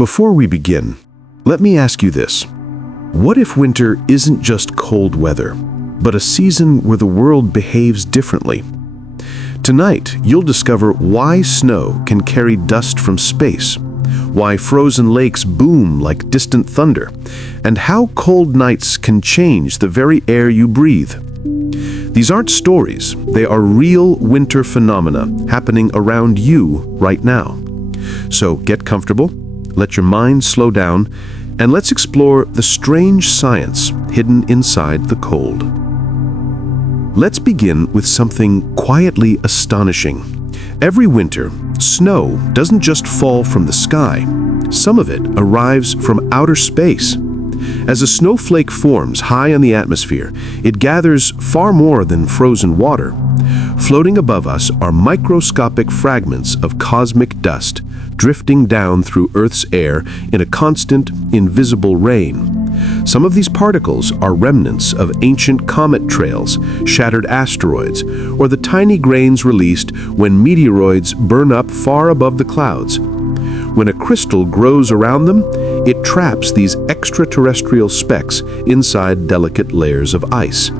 Before we begin, let me ask you this. What if winter isn't just cold weather, but a season where the world behaves differently? Tonight, you'll discover why snow can carry dust from space, why frozen lakes boom like distant thunder, and how cold nights can change the very air you breathe. These aren't stories, they are real winter phenomena happening around you right now. So get comfortable, let your mind slow down, and let's explore the strange science hidden inside the cold. Let's begin with something quietly astonishing. Every winter, snow doesn't just fall from the sky. Some of it arrives from outer space. As a snowflake forms high in the atmosphere, it gathers far more than frozen water. Floating above us are microscopic fragments of cosmic dust, drifting down through Earth's air in a constant, invisible rain. Some of these particles are remnants of ancient comet trails, shattered asteroids, or the tiny grains released when meteoroids burn up far above the clouds. When a crystal grows around them, it traps these extraterrestrial specks inside delicate layers of ice.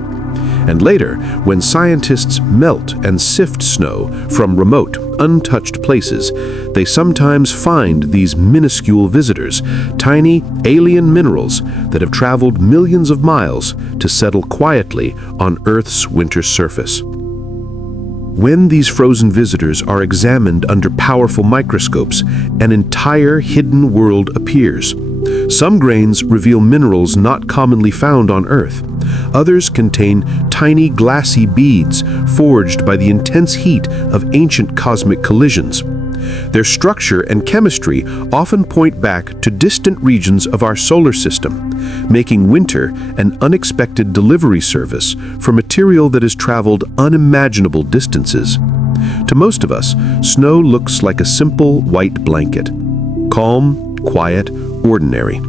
And later, when scientists melt and sift snow from remote, untouched places, they sometimes find these minuscule visitors, tiny alien minerals that have traveled millions of miles to settle quietly on Earth's winter surface. When these frozen visitors are examined under powerful microscopes, an entire hidden world appears. Some grains reveal minerals not commonly found on Earth. Others contain tiny glassy beads forged by the intense heat of ancient cosmic collisions. Their structure and chemistry often point back to distant regions of our solar system, making winter an unexpected delivery service for material that has traveled unimaginable distances. To most of us, snow looks like a simple white blanket. Calm, quiet, ordinary.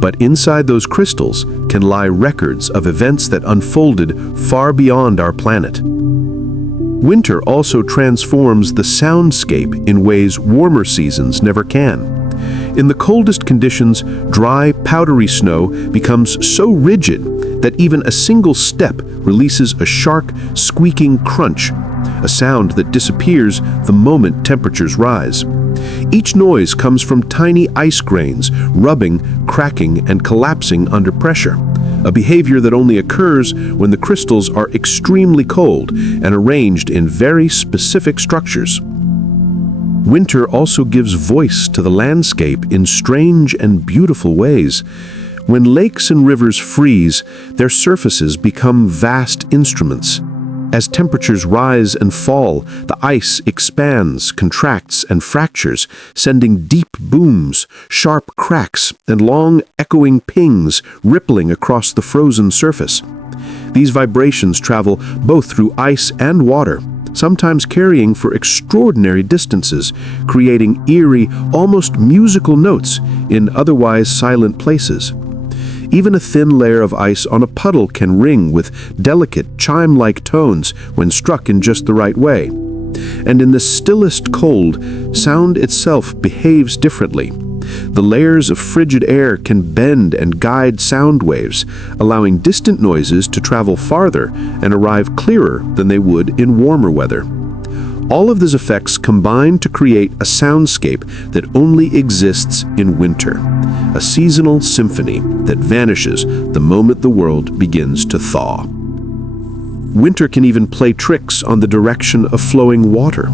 But inside those crystals can lie records of events that unfolded far beyond our planet. Winter also transforms the soundscape in ways warmer seasons never can. In the coldest conditions, dry, powdery snow becomes so rigid that even a single step releases a sharp, squeaking crunch, a sound that disappears the moment temperatures rise. Each noise comes from tiny ice grains rubbing, cracking, and collapsing under pressure, a behavior that only occurs when the crystals are extremely cold and arranged in very specific structures. Winter also gives voice to the landscape in strange and beautiful ways. When lakes and rivers freeze, their surfaces become vast instruments. As temperatures rise and fall, the ice expands, contracts, and fractures, sending deep booms, sharp cracks, and long, echoing pings rippling across the frozen surface. These vibrations travel both through ice and water, sometimes carrying for extraordinary distances, creating eerie, almost musical notes in otherwise silent places. Even a thin layer of ice on a puddle can ring with delicate, chime-like tones when struck in just the right way. And in the stillest cold, sound itself behaves differently. The layers of frigid air can bend and guide sound waves, allowing distant noises to travel farther and arrive clearer than they would in warmer weather. All of these effects combine to create a soundscape that only exists in winter, a seasonal symphony that vanishes the moment the world begins to thaw. Winter can even play tricks on the direction of flowing water.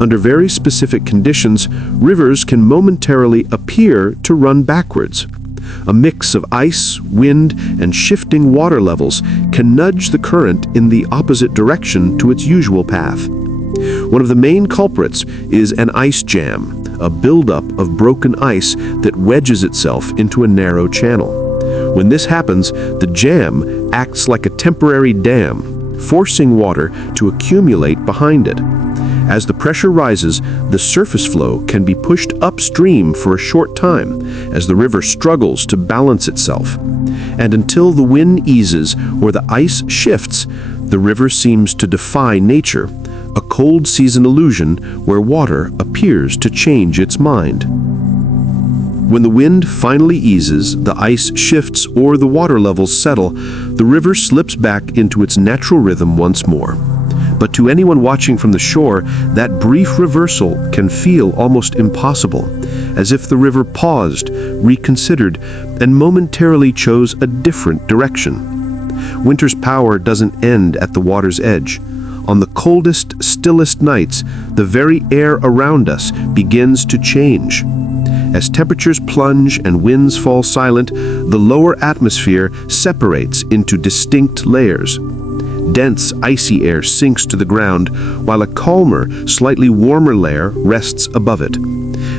Under very specific conditions, rivers can momentarily appear to run backwards. A mix of ice, wind, and shifting water levels can nudge the current in the opposite direction to its usual path. One of the main culprits is an ice jam, a buildup of broken ice that wedges itself into a narrow channel. When this happens, the jam acts like a temporary dam, forcing water to accumulate behind it. As the pressure rises, the surface flow can be pushed upstream for a short time as the river struggles to balance itself. And until the wind eases or the ice shifts, the river seems to defy nature, a cold season illusion where water appears to change its mind. When the wind finally eases, the ice shifts, or the water levels settle, the river slips back into its natural rhythm once more. But to anyone watching from the shore, that brief reversal can feel almost impossible, as if the river paused, reconsidered, and momentarily chose a different direction. Winter's power doesn't end at the water's edge. On the coldest, stillest nights, the very air around us begins to change. As temperatures plunge and winds fall silent, the lower atmosphere separates into distinct layers. Dense, icy air sinks to the ground, while a calmer, slightly warmer layer rests above it.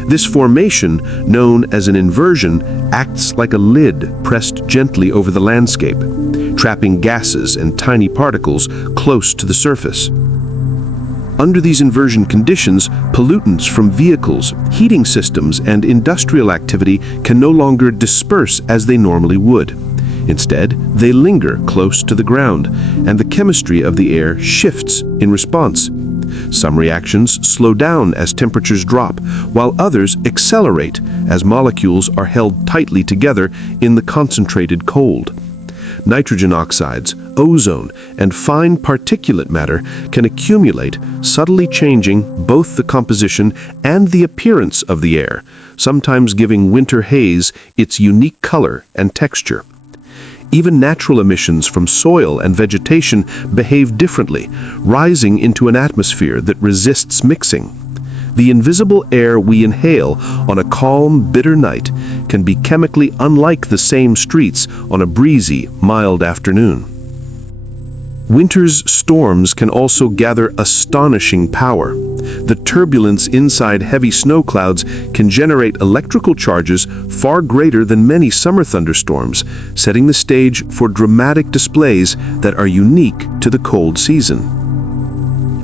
This formation, known as an inversion, acts like a lid pressed gently over the landscape, trapping gases and tiny particles close to the surface. Under these inversion conditions, pollutants from vehicles, heating systems, and industrial activity can no longer disperse as they normally would. Instead, they linger close to the ground, and the chemistry of the air shifts in response. Some reactions slow down as temperatures drop, while others accelerate as molecules are held tightly together in the concentrated cold. Nitrogen oxides, ozone, and fine particulate matter can accumulate, subtly changing both the composition and the appearance of the air, sometimes giving winter haze its unique color and texture. Even natural emissions from soil and vegetation behave differently, rising into an atmosphere that resists mixing. The invisible air we inhale on a calm, bitter night can be chemically unlike the same streets on a breezy, mild afternoon. Winter's storms can also gather astonishing power. The turbulence inside heavy snow clouds can generate electrical charges far greater than many summer thunderstorms, setting the stage for dramatic displays that are unique to the cold season.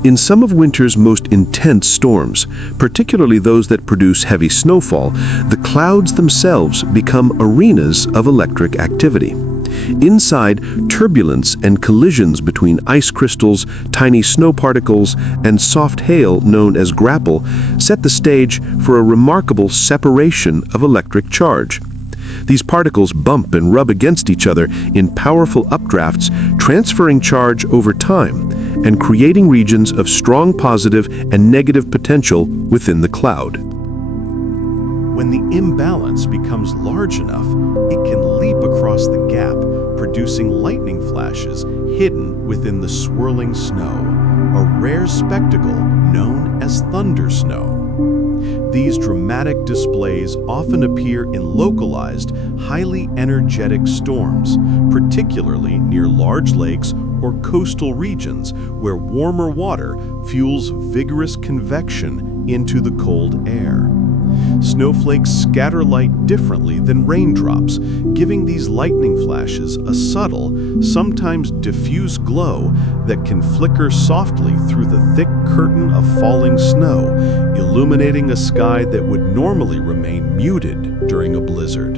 In some of winter's most intense storms, particularly those that produce heavy snowfall, the clouds themselves become arenas of electric activity. Inside, turbulence and collisions between ice crystals, tiny snow particles, and soft hail known as grapple set the stage for a remarkable separation of electric charge. These particles bump and rub against each other in powerful updrafts, transferring charge over time and creating regions of strong positive and negative potential within the cloud. When the imbalance becomes large enough, it can leap across the gap, producing lightning flashes hidden within the swirling snow, a rare spectacle known as thunder snow. These dramatic displays often appear in localized, highly energetic storms, particularly near large lakes or coastal regions where warmer water fuels vigorous convection into the cold air. Snowflakes scatter light differently than raindrops, giving these lightning flashes a subtle, sometimes diffuse glow that can flicker softly through the thick curtain of falling snow, illuminating a sky that would normally remain muted during a blizzard.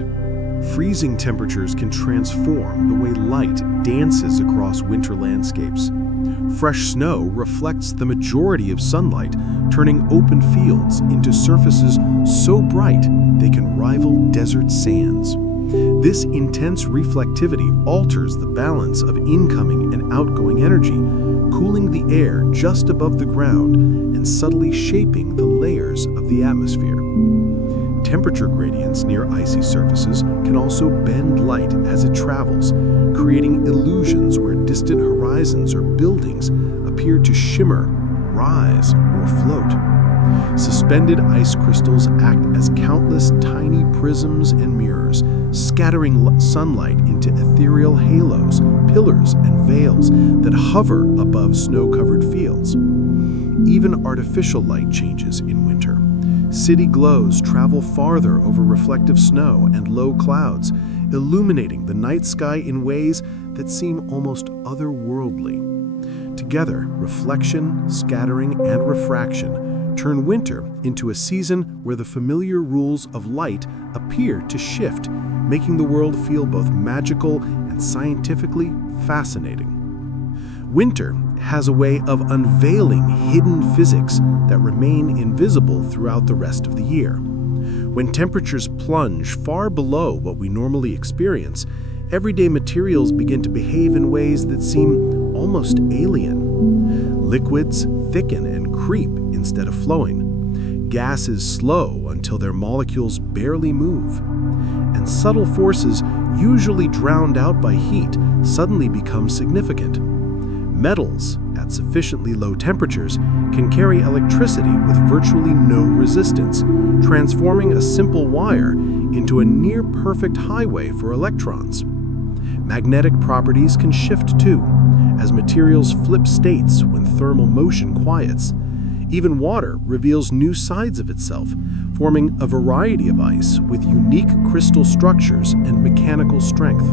Freezing temperatures can transform the way light dances across winter landscapes. Fresh snow reflects the majority of sunlight, turning open fields into surfaces so bright they can rival desert sands. This intense reflectivity alters the balance of incoming and outgoing energy, cooling the air just above the ground and subtly shaping the layers of the atmosphere. Temperature gradients near icy surfaces can also bend light as it travels, creating illusions where distant horizons or buildings appear to shimmer, rise, or float. Suspended ice crystals act as countless tiny prisms and mirrors, scattering sunlight into ethereal halos, pillars, and veils that hover above snow-covered fields. Even artificial light changes in winter. City glows travel farther over reflective snow and low clouds, illuminating the night sky in ways that seem almost otherworldly. Together, reflection, scattering, and refraction turn winter into a season where the familiar rules of light appear to shift, making the world feel both magical and scientifically fascinating. Winter has a way of unveiling hidden physics that remain invisible throughout the rest of the year. When temperatures plunge far below what we normally experience, everyday materials begin to behave in ways that seem almost alien. Liquids thicken and creep instead of flowing. Gases slow until their molecules barely move. And subtle forces, usually drowned out by heat, suddenly become significant. Metals, at sufficiently low temperatures, can carry electricity with virtually no resistance, transforming a simple wire into a near-perfect highway for electrons. Magnetic properties can shift too, as materials flip states when thermal motion quiets. Even water reveals new sides of itself, forming a variety of ice with unique crystal structures and mechanical strength.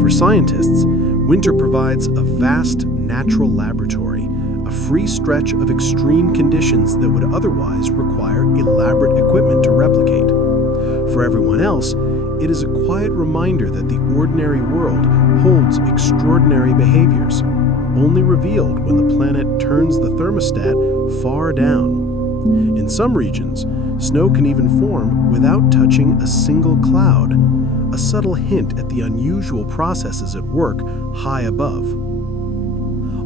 For scientists, winter provides a vast natural laboratory, a free stretch of extreme conditions that would otherwise require elaborate equipment to replicate. For everyone else, it is a quiet reminder that the ordinary world holds extraordinary behaviors, only revealed when the planet turns the thermostat far down. In some regions, snow can even form without touching a single cloud, a subtle hint at the unusual processes at work high above.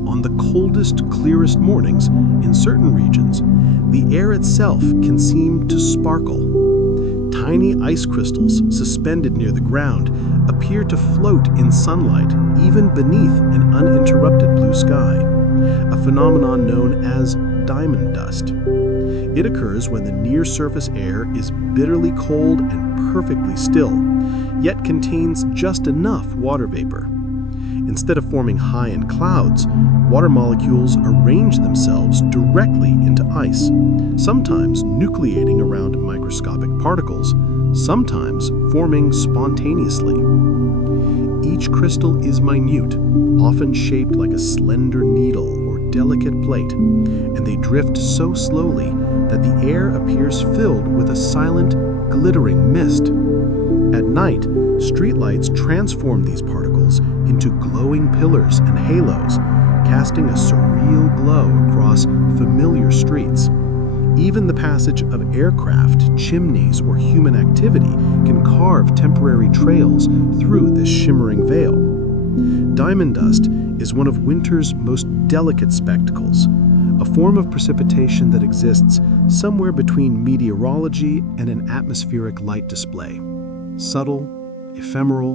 On the coldest, clearest mornings, in certain regions, the air itself can seem to sparkle. Tiny ice crystals suspended near the ground appear to float in sunlight, even beneath an uninterrupted blue sky, a phenomenon known as diamond dust. It occurs when the near-surface air is bitterly cold and perfectly still, yet contains just enough water vapor. Instead of forming high-end clouds, water molecules arrange themselves directly into ice, sometimes nucleating around microscopic particles, sometimes forming spontaneously. Each crystal is minute, often shaped like a slender needle or delicate plate, and they drift so slowly that the air appears filled with a silent, glittering mist. At night, streetlights transform these particles into glowing pillars and halos, casting a surreal glow across familiar streets. Even the passage of aircraft, chimneys, or human activity can carve temporary trails through this shimmering veil. Diamond dust is one of winter's most delicate spectacles, a form of precipitation that exists somewhere between meteorology and an atmospheric light display. Subtle, ephemeral,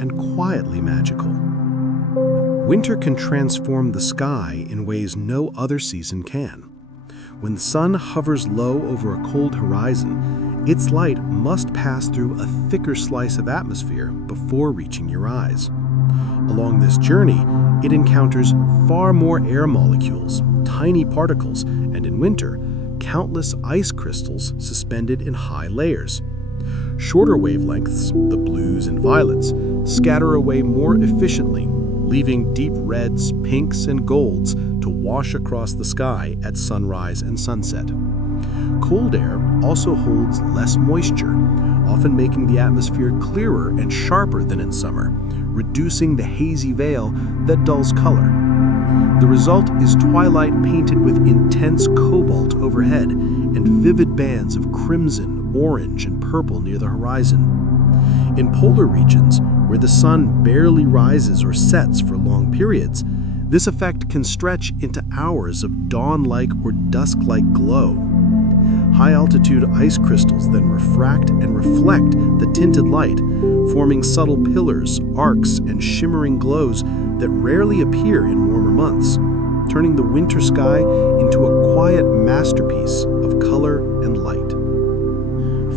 and quietly magical. Winter can transform the sky in ways no other season can. When the sun hovers low over a cold horizon, its light must pass through a thicker slice of atmosphere before reaching your eyes. Along this journey, it encounters far more air molecules, tiny particles, and in winter, countless ice crystals suspended in high layers. Shorter wavelengths, the blues and violets, scatter away more efficiently, leaving deep reds, pinks, and golds to wash across the sky at sunrise and sunset. Cold air also holds less moisture, often making the atmosphere clearer and sharper than in summer, reducing the hazy veil that dulls color. The result is twilight painted with intense cobalt overhead and vivid bands of crimson, orange, and purple near the horizon. In polar regions, where the sun barely rises or sets for long periods, this effect can stretch into hours of dawn-like or dusk-like glow. High-altitude ice crystals then refract and reflect the tinted light, forming subtle pillars, arcs, and shimmering glows that rarely appear in warmer months, turning the winter sky into a quiet masterpiece of color and light.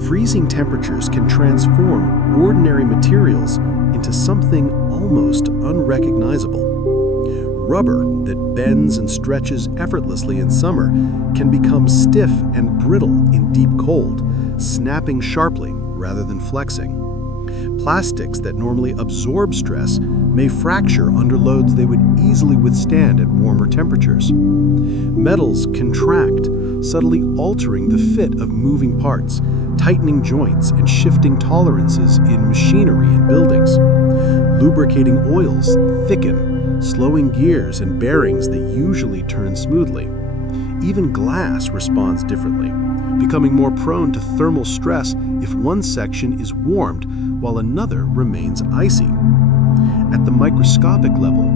Freezing temperatures can transform ordinary materials into something almost unrecognizable. Rubber that bends and stretches effortlessly in summer can become stiff and brittle in deep cold, snapping sharply rather than flexing. Plastics that normally absorb stress may fracture under loads they would easily withstand at warmer temperatures. Metals contract, subtly altering the fit of moving parts, tightening joints and shifting tolerances in machinery and buildings. Lubricating oils thicken, slowing gears and bearings that usually turn smoothly. Even glass responds differently, becoming more prone to thermal stress if one section is warmed while another remains icy. At the microscopic level,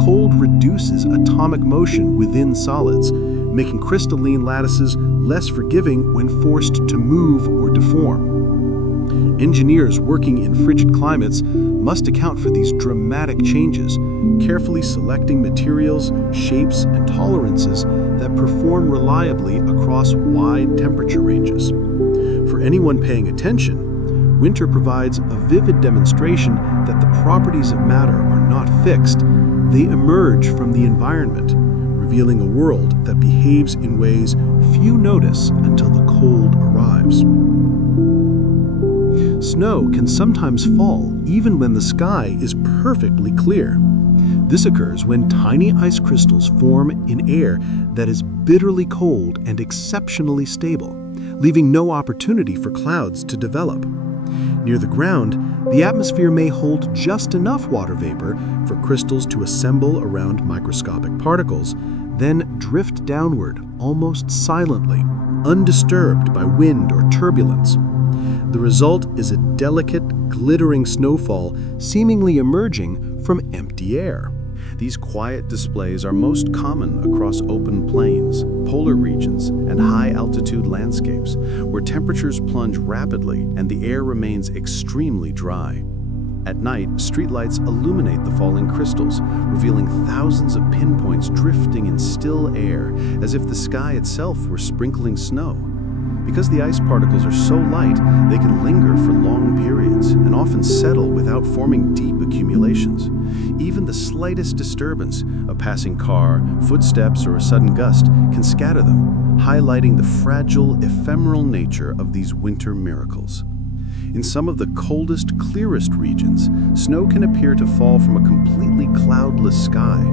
cold reduces atomic motion within solids, making crystalline lattices less forgiving when forced to move or deform. Engineers working in frigid climates must account for these dramatic changes, carefully selecting materials, shapes, and tolerances that perform reliably across wide temperature ranges. For anyone paying attention, winter provides a vivid demonstration that the properties of matter are not fixed. They emerge from the environment, revealing a world that behaves in ways few notice until the cold arrives. Snow can sometimes fall even when the sky is perfectly clear. This occurs when tiny ice crystals form in air that is bitterly cold and exceptionally stable, leaving no opportunity for clouds to develop. Near the ground, the atmosphere may hold just enough water vapor for crystals to assemble around microscopic particles, then drift downward almost silently, undisturbed by wind or turbulence. The result is a delicate, glittering snowfall seemingly emerging from empty air. These quiet displays are most common across open plains, polar regions, and high-altitude landscapes, where temperatures plunge rapidly and the air remains extremely dry. At night, streetlights illuminate the falling crystals, revealing thousands of pinpoints drifting in still air, as if the sky itself were sprinkling snow. Because the ice particles are so light, they can linger for long periods and often settle without forming deep accumulations. Even the slightest disturbance, a passing car, footsteps, or a sudden gust, can scatter them, highlighting the fragile, ephemeral nature of these winter miracles. In some of the coldest, clearest regions, snow can appear to fall from a completely cloudless sky.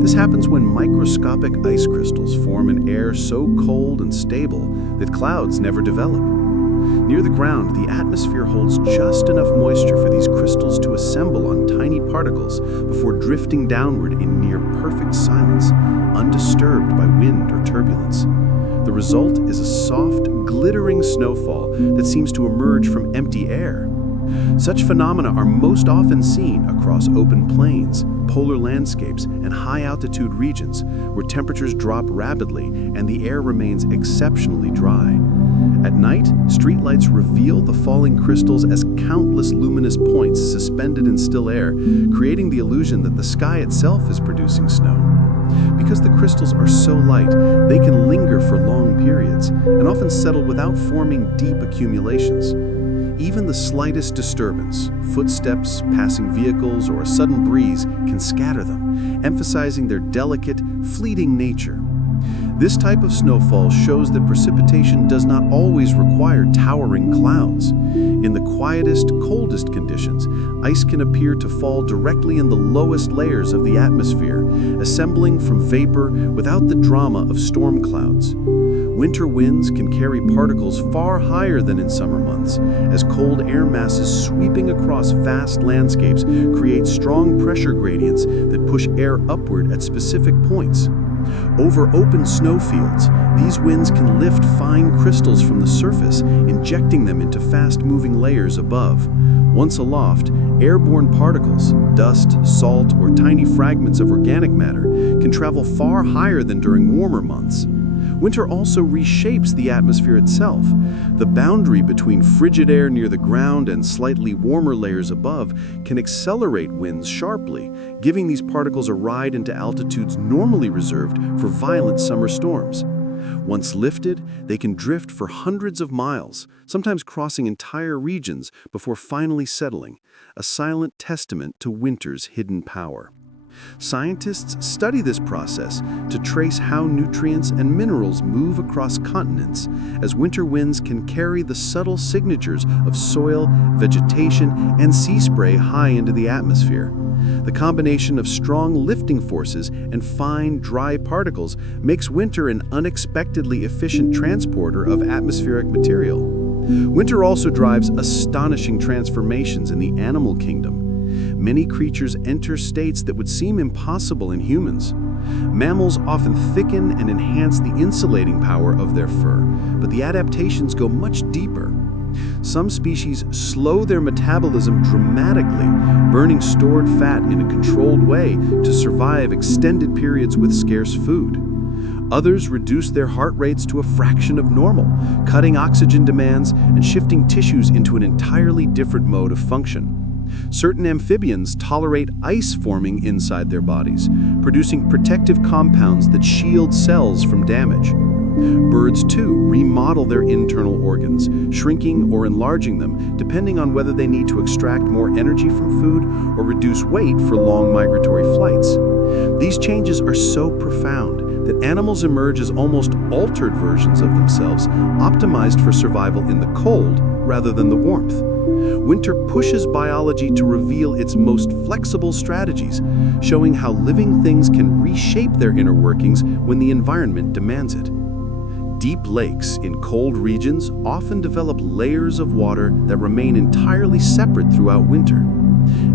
This happens when microscopic ice crystals form in air so cold and stable that clouds never develop. Near the ground, the atmosphere holds just enough moisture for these crystals to assemble on tiny particles before drifting downward in near perfect silence, undisturbed by wind or turbulence. The result is a soft, glittering snowfall that seems to emerge from empty air. Such phenomena are most often seen across open plains, polar landscapes, and high-altitude regions where temperatures drop rapidly and the air remains exceptionally dry. At night, streetlights reveal the falling crystals as countless luminous points suspended in still air, creating the illusion that the sky itself is producing snow. Because the crystals are so light, they can linger for long periods and often settle without forming deep accumulations. Even the slightest disturbance, footsteps, passing vehicles, or a sudden breeze can scatter them, emphasizing their delicate, fleeting nature. This type of snowfall shows that precipitation does not always require towering clouds. In the quietest, coldest conditions, ice can appear to fall directly in the lowest layers of the atmosphere, assembling from vapor without the drama of storm clouds. Winter winds can carry particles far higher than in summer months, as cold air masses sweeping across vast landscapes create strong pressure gradients that push air upward at specific points. Over open snowfields, these winds can lift fine crystals from the surface, injecting them into fast-moving layers above. Once aloft, airborne particles, dust, salt, or tiny fragments of organic matter can travel far higher than during warmer months. Winter also reshapes the atmosphere itself. The boundary between frigid air near the ground and slightly warmer layers above can accelerate winds sharply, giving these particles a ride into altitudes normally reserved for violent summer storms. Once lifted, they can drift for hundreds of miles, sometimes crossing entire regions before finally settling, a silent testament to winter's hidden power. Scientists study this process to trace how nutrients and minerals move across continents, as winter winds can carry the subtle signatures of soil, vegetation, and sea spray high into the atmosphere. The combination of strong lifting forces and fine, dry particles makes winter an unexpectedly efficient transporter of atmospheric material. Winter also drives astonishing transformations in the animal kingdom. Many creatures enter states that would seem impossible in humans. Mammals often thicken and enhance the insulating power of their fur, but the adaptations go much deeper. Some species slow their metabolism dramatically, burning stored fat in a controlled way to survive extended periods with scarce food. Others reduce their heart rates to a fraction of normal, cutting oxygen demands and shifting tissues into an entirely different mode of function. Certain amphibians tolerate ice forming inside their bodies, producing protective compounds that shield cells from damage. Birds, too, remodel their internal organs, shrinking or enlarging them, depending on whether they need to extract more energy from food or reduce weight for long migratory flights. These changes are so profound that animals emerge as almost altered versions of themselves, optimized for survival in the cold rather than the warmth. Winter pushes biology to reveal its most flexible strategies, showing how living things can reshape their inner workings when the environment demands it. Deep lakes in cold regions often develop layers of water that remain entirely separate throughout winter.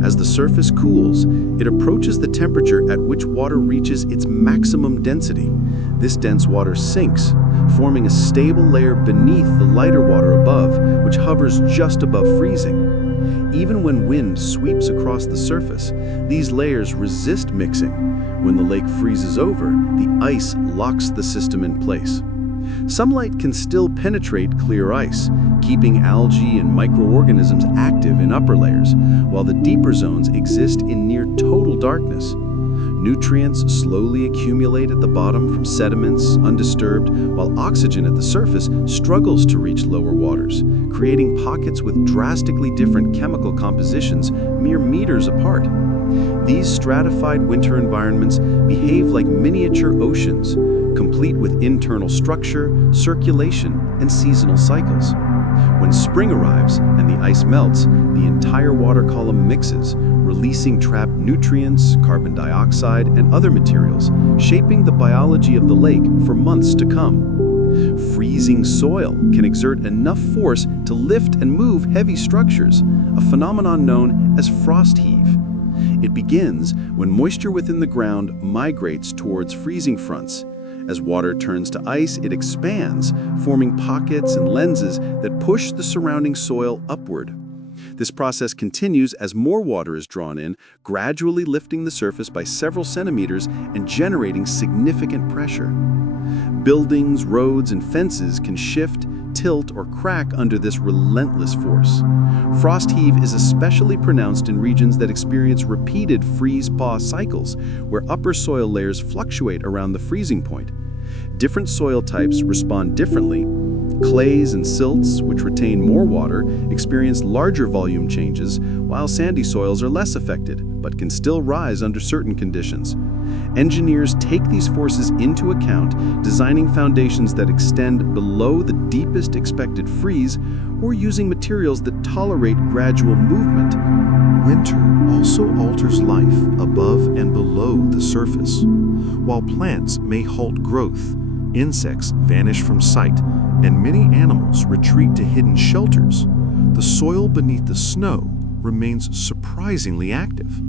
As the surface cools, it approaches the temperature at which water reaches its maximum density. This dense water sinks, forming a stable layer beneath the lighter water above, which hovers just above freezing. Even when wind sweeps across the surface, these layers resist mixing. When the lake freezes over, the ice locks the system in place. Sunlight can still penetrate clear ice, keeping algae and microorganisms active in upper layers, while the deeper zones exist in near total darkness. Nutrients slowly accumulate at the bottom from sediments, undisturbed, while oxygen at the surface struggles to reach lower waters, creating pockets with drastically different chemical compositions mere meters apart. These stratified winter environments behave like miniature oceans, complete with internal structure, circulation, and seasonal cycles. When spring arrives and the ice melts, the entire water column mixes, releasing trapped nutrients, carbon dioxide, and other materials, shaping the biology of the lake for months to come. Freezing soil can exert enough force to lift and move heavy structures, a phenomenon known as frost heave. It begins when moisture within the ground migrates towards freezing fronts. As water turns to ice, it expands, forming pockets and lenses that push the surrounding soil upward. This process continues as more water is drawn in, gradually lifting the surface by several centimeters and generating significant pressure. Buildings, roads, and fences can shift, tilt, or crack under this relentless force. Frost heave is especially pronounced in regions that experience repeated freeze-thaw cycles, where upper soil layers fluctuate around the freezing point. Different soil types respond differently. Clays and silts, which retain more water, experience larger volume changes, while sandy soils are less affected, but can still rise under certain conditions. Engineers take these forces into account, designing foundations that extend below the deepest expected freeze, or using materials that tolerate gradual movement. Winter also alters life above and below the surface. While plants may halt growth, insects vanish from sight, and many animals retreat to hidden shelters, the soil beneath the snow remains surprisingly active.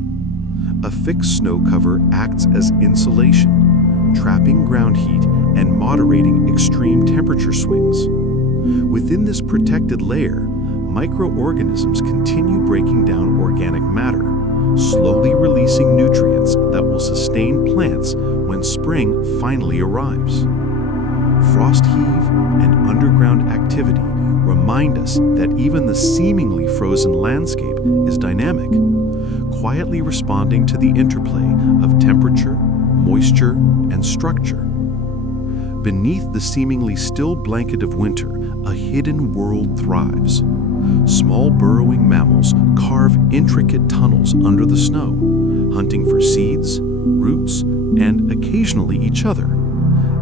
A thick snow cover acts as insulation, trapping ground heat and moderating extreme temperature swings. Within this protected layer, microorganisms continue breaking down organic matter, slowly releasing nutrients that will sustain plants when spring finally arrives. Frost heave and underground activity remind us that even the seemingly frozen landscape is dynamic, quietly responding to the interplay of temperature, moisture, and structure. Beneath the seemingly still blanket of winter, a hidden world thrives. Small burrowing mammals carve intricate tunnels under the snow, hunting for seeds, roots, and occasionally each other,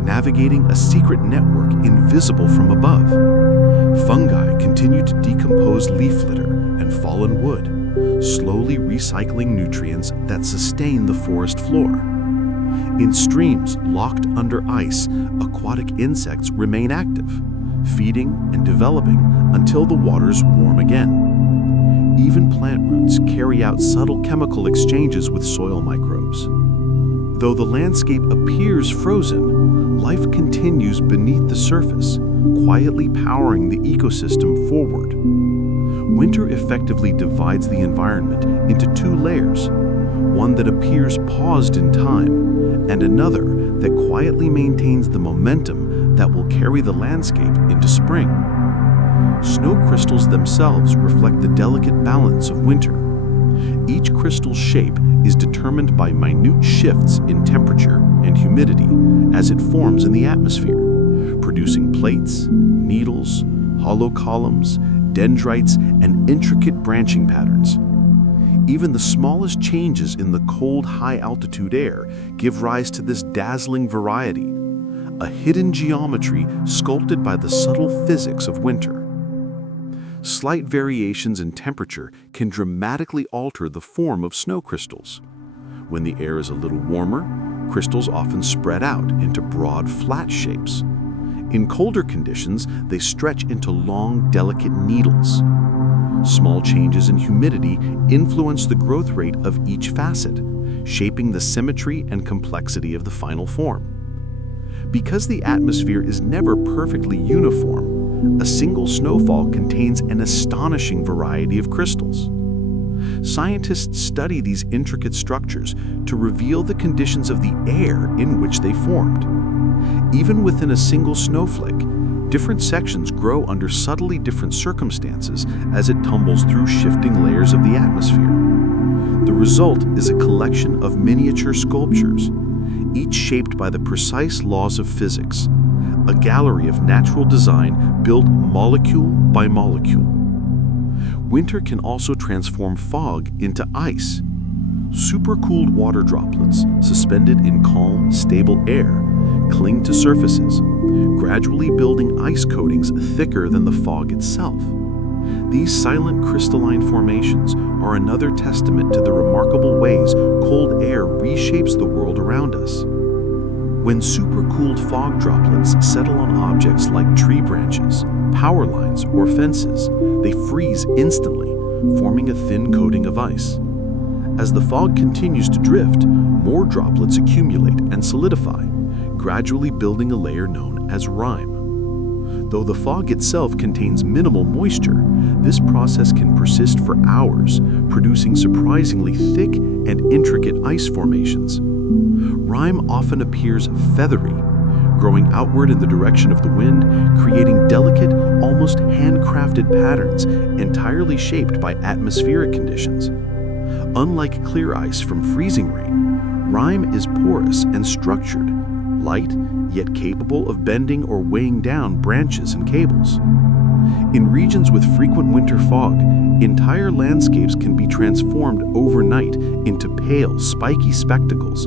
navigating a secret network invisible from above. Fungi continue to decompose leaf litter and fallen wood, slowly recycling nutrients that sustain the forest floor. In streams locked under ice, aquatic insects remain active, feeding and developing until the waters warm again. Even plant roots carry out subtle chemical exchanges with soil microbes. Though the landscape appears frozen, life continues beneath the surface, quietly powering the ecosystem forward. Winter effectively divides the environment into two layers, one that appears paused in time, and another that quietly maintains the momentum that will carry the landscape into spring. Snow crystals themselves reflect the delicate balance of winter. Each crystal's shape is determined by minute shifts in temperature and humidity as it forms in the atmosphere, producing plates, needles, hollow columns, dendrites, and intricate branching patterns. Even the smallest changes in the cold, high-altitude air give rise to this dazzling variety, a hidden geometry sculpted by the subtle physics of winter. Slight variations in temperature can dramatically alter the form of snow crystals. When the air is a little warmer, crystals often spread out into broad, flat shapes. In colder conditions, they stretch into long, delicate needles. Small changes in humidity influence the growth rate of each facet, shaping the symmetry and complexity of the final form. Because the atmosphere is never perfectly uniform, a single snowfall contains an astonishing variety of crystals. Scientists study these intricate structures to reveal the conditions of the air in which they formed. Even within a single snowflake, different sections grow under subtly different circumstances as it tumbles through shifting layers of the atmosphere. The result is a collection of miniature sculptures, each shaped by the precise laws of physics, a gallery of natural design built molecule by molecule. Winter can also transform fog into ice. Supercooled water droplets, suspended in calm, stable air, cling to surfaces, gradually building ice coatings thicker than the fog itself. These silent crystalline formations are another testament to the remarkable ways cold air reshapes the world around us. When supercooled fog droplets settle on objects like tree branches, power lines, or fences, they freeze instantly, forming a thin coating of ice. As the fog continues to drift, more droplets accumulate and solidify, gradually building a layer known as rime. Though the fog itself contains minimal moisture, this process can persist for hours, producing surprisingly thick and intricate ice formations. Rime often appears feathery, growing outward in the direction of the wind, creating delicate, almost handcrafted patterns entirely shaped by atmospheric conditions. Unlike clear ice from freezing rain, rime is porous and structured, light, yet capable of bending or weighing down branches and cables. In regions with frequent winter fog, entire landscapes can be transformed overnight into pale, spiky spectacles,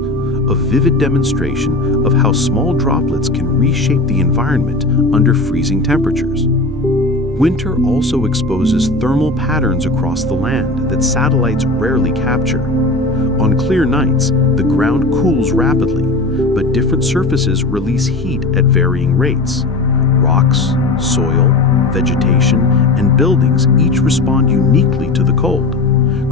a vivid demonstration of how small droplets can reshape the environment under freezing temperatures. Winter also exposes thermal patterns across the land that satellites rarely capture. On clear nights, the ground cools rapidly, but different surfaces release heat at varying rates. Rocks, soil, vegetation, and buildings each respond uniquely to the cold,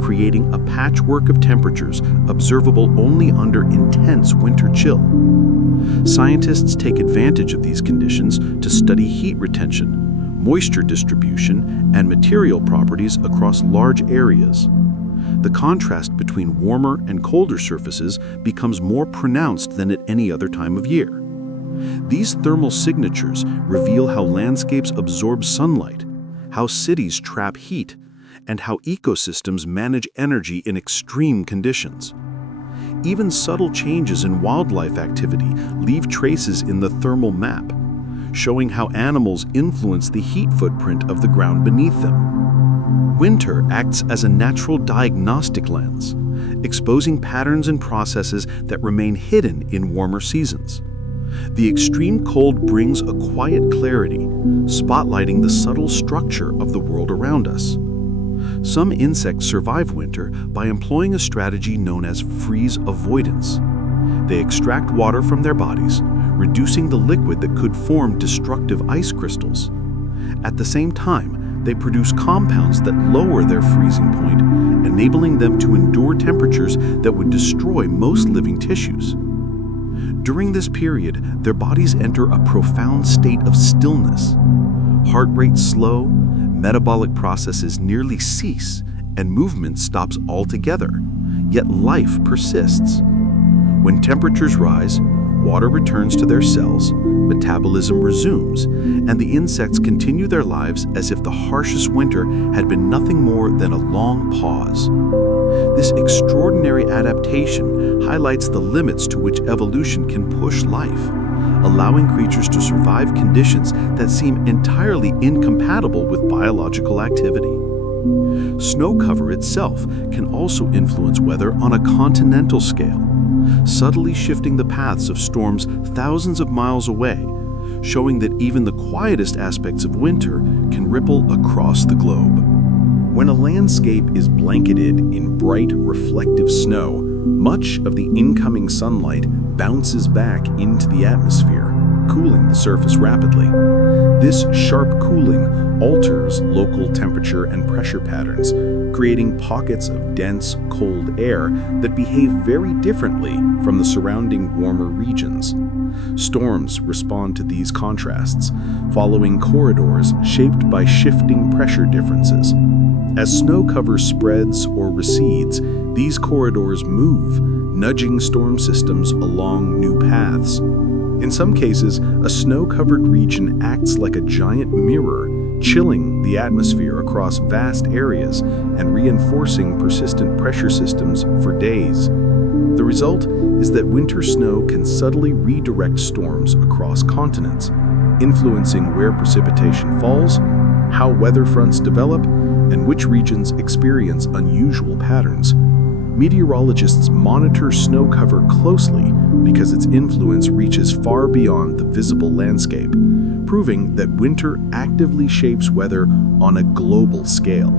creating a patchwork of temperatures observable only under intense winter chill. Scientists take advantage of these conditions to study heat retention, moisture distribution, and material properties across large areas. The contrast between warmer and colder surfaces becomes more pronounced than at any other time of year. These thermal signatures reveal how landscapes absorb sunlight, how cities trap heat, and how ecosystems manage energy in extreme conditions. Even subtle changes in wildlife activity leave traces in the thermal map, showing how animals influence the heat footprint of the ground beneath them. Winter acts as a natural diagnostic lens, exposing patterns and processes that remain hidden in warmer seasons. The extreme cold brings a quiet clarity, spotlighting the subtle structure of the world around us. Some insects survive winter by employing a strategy known as freeze avoidance. They extract water from their bodies, reducing the liquid that could form destructive ice crystals. At the same time, they produce compounds that lower their freezing point, enabling them to endure temperatures that would destroy most living tissues. During this period, their bodies enter a profound state of stillness. Heart rate slow, metabolic processes nearly cease, and movement stops altogether, yet life persists. When temperatures rise, water returns to their cells, metabolism resumes, and the insects continue their lives as if the harshest winter had been nothing more than a long pause. This extraordinary adaptation highlights the limits to which evolution can push life, allowing creatures to survive conditions that seem entirely incompatible with biological activity. Snow cover itself can also influence weather on a continental scale, subtly shifting the paths of storms thousands of miles away, showing that even the quietest aspects of winter can ripple across the globe. When a landscape is blanketed in bright, reflective snow, much of the incoming sunlight bounces back into the atmosphere, cooling the surface rapidly. This sharp cooling alters local temperature and pressure patterns, creating pockets of dense, cold air that behave very differently from the surrounding warmer regions. Storms respond to these contrasts, following corridors shaped by shifting pressure differences. As snow cover spreads or recedes, these corridors move, nudging storm systems along new paths. In some cases, a snow-covered region acts like a giant mirror, chilling the atmosphere across vast areas and reinforcing persistent pressure systems for days. The result is that winter snow can subtly redirect storms across continents, influencing where precipitation falls, how weather fronts develop, and which regions experience unusual patterns. Meteorologists monitor snow cover closely because its influence reaches far beyond the visible landscape, proving that winter actively shapes weather on a global scale.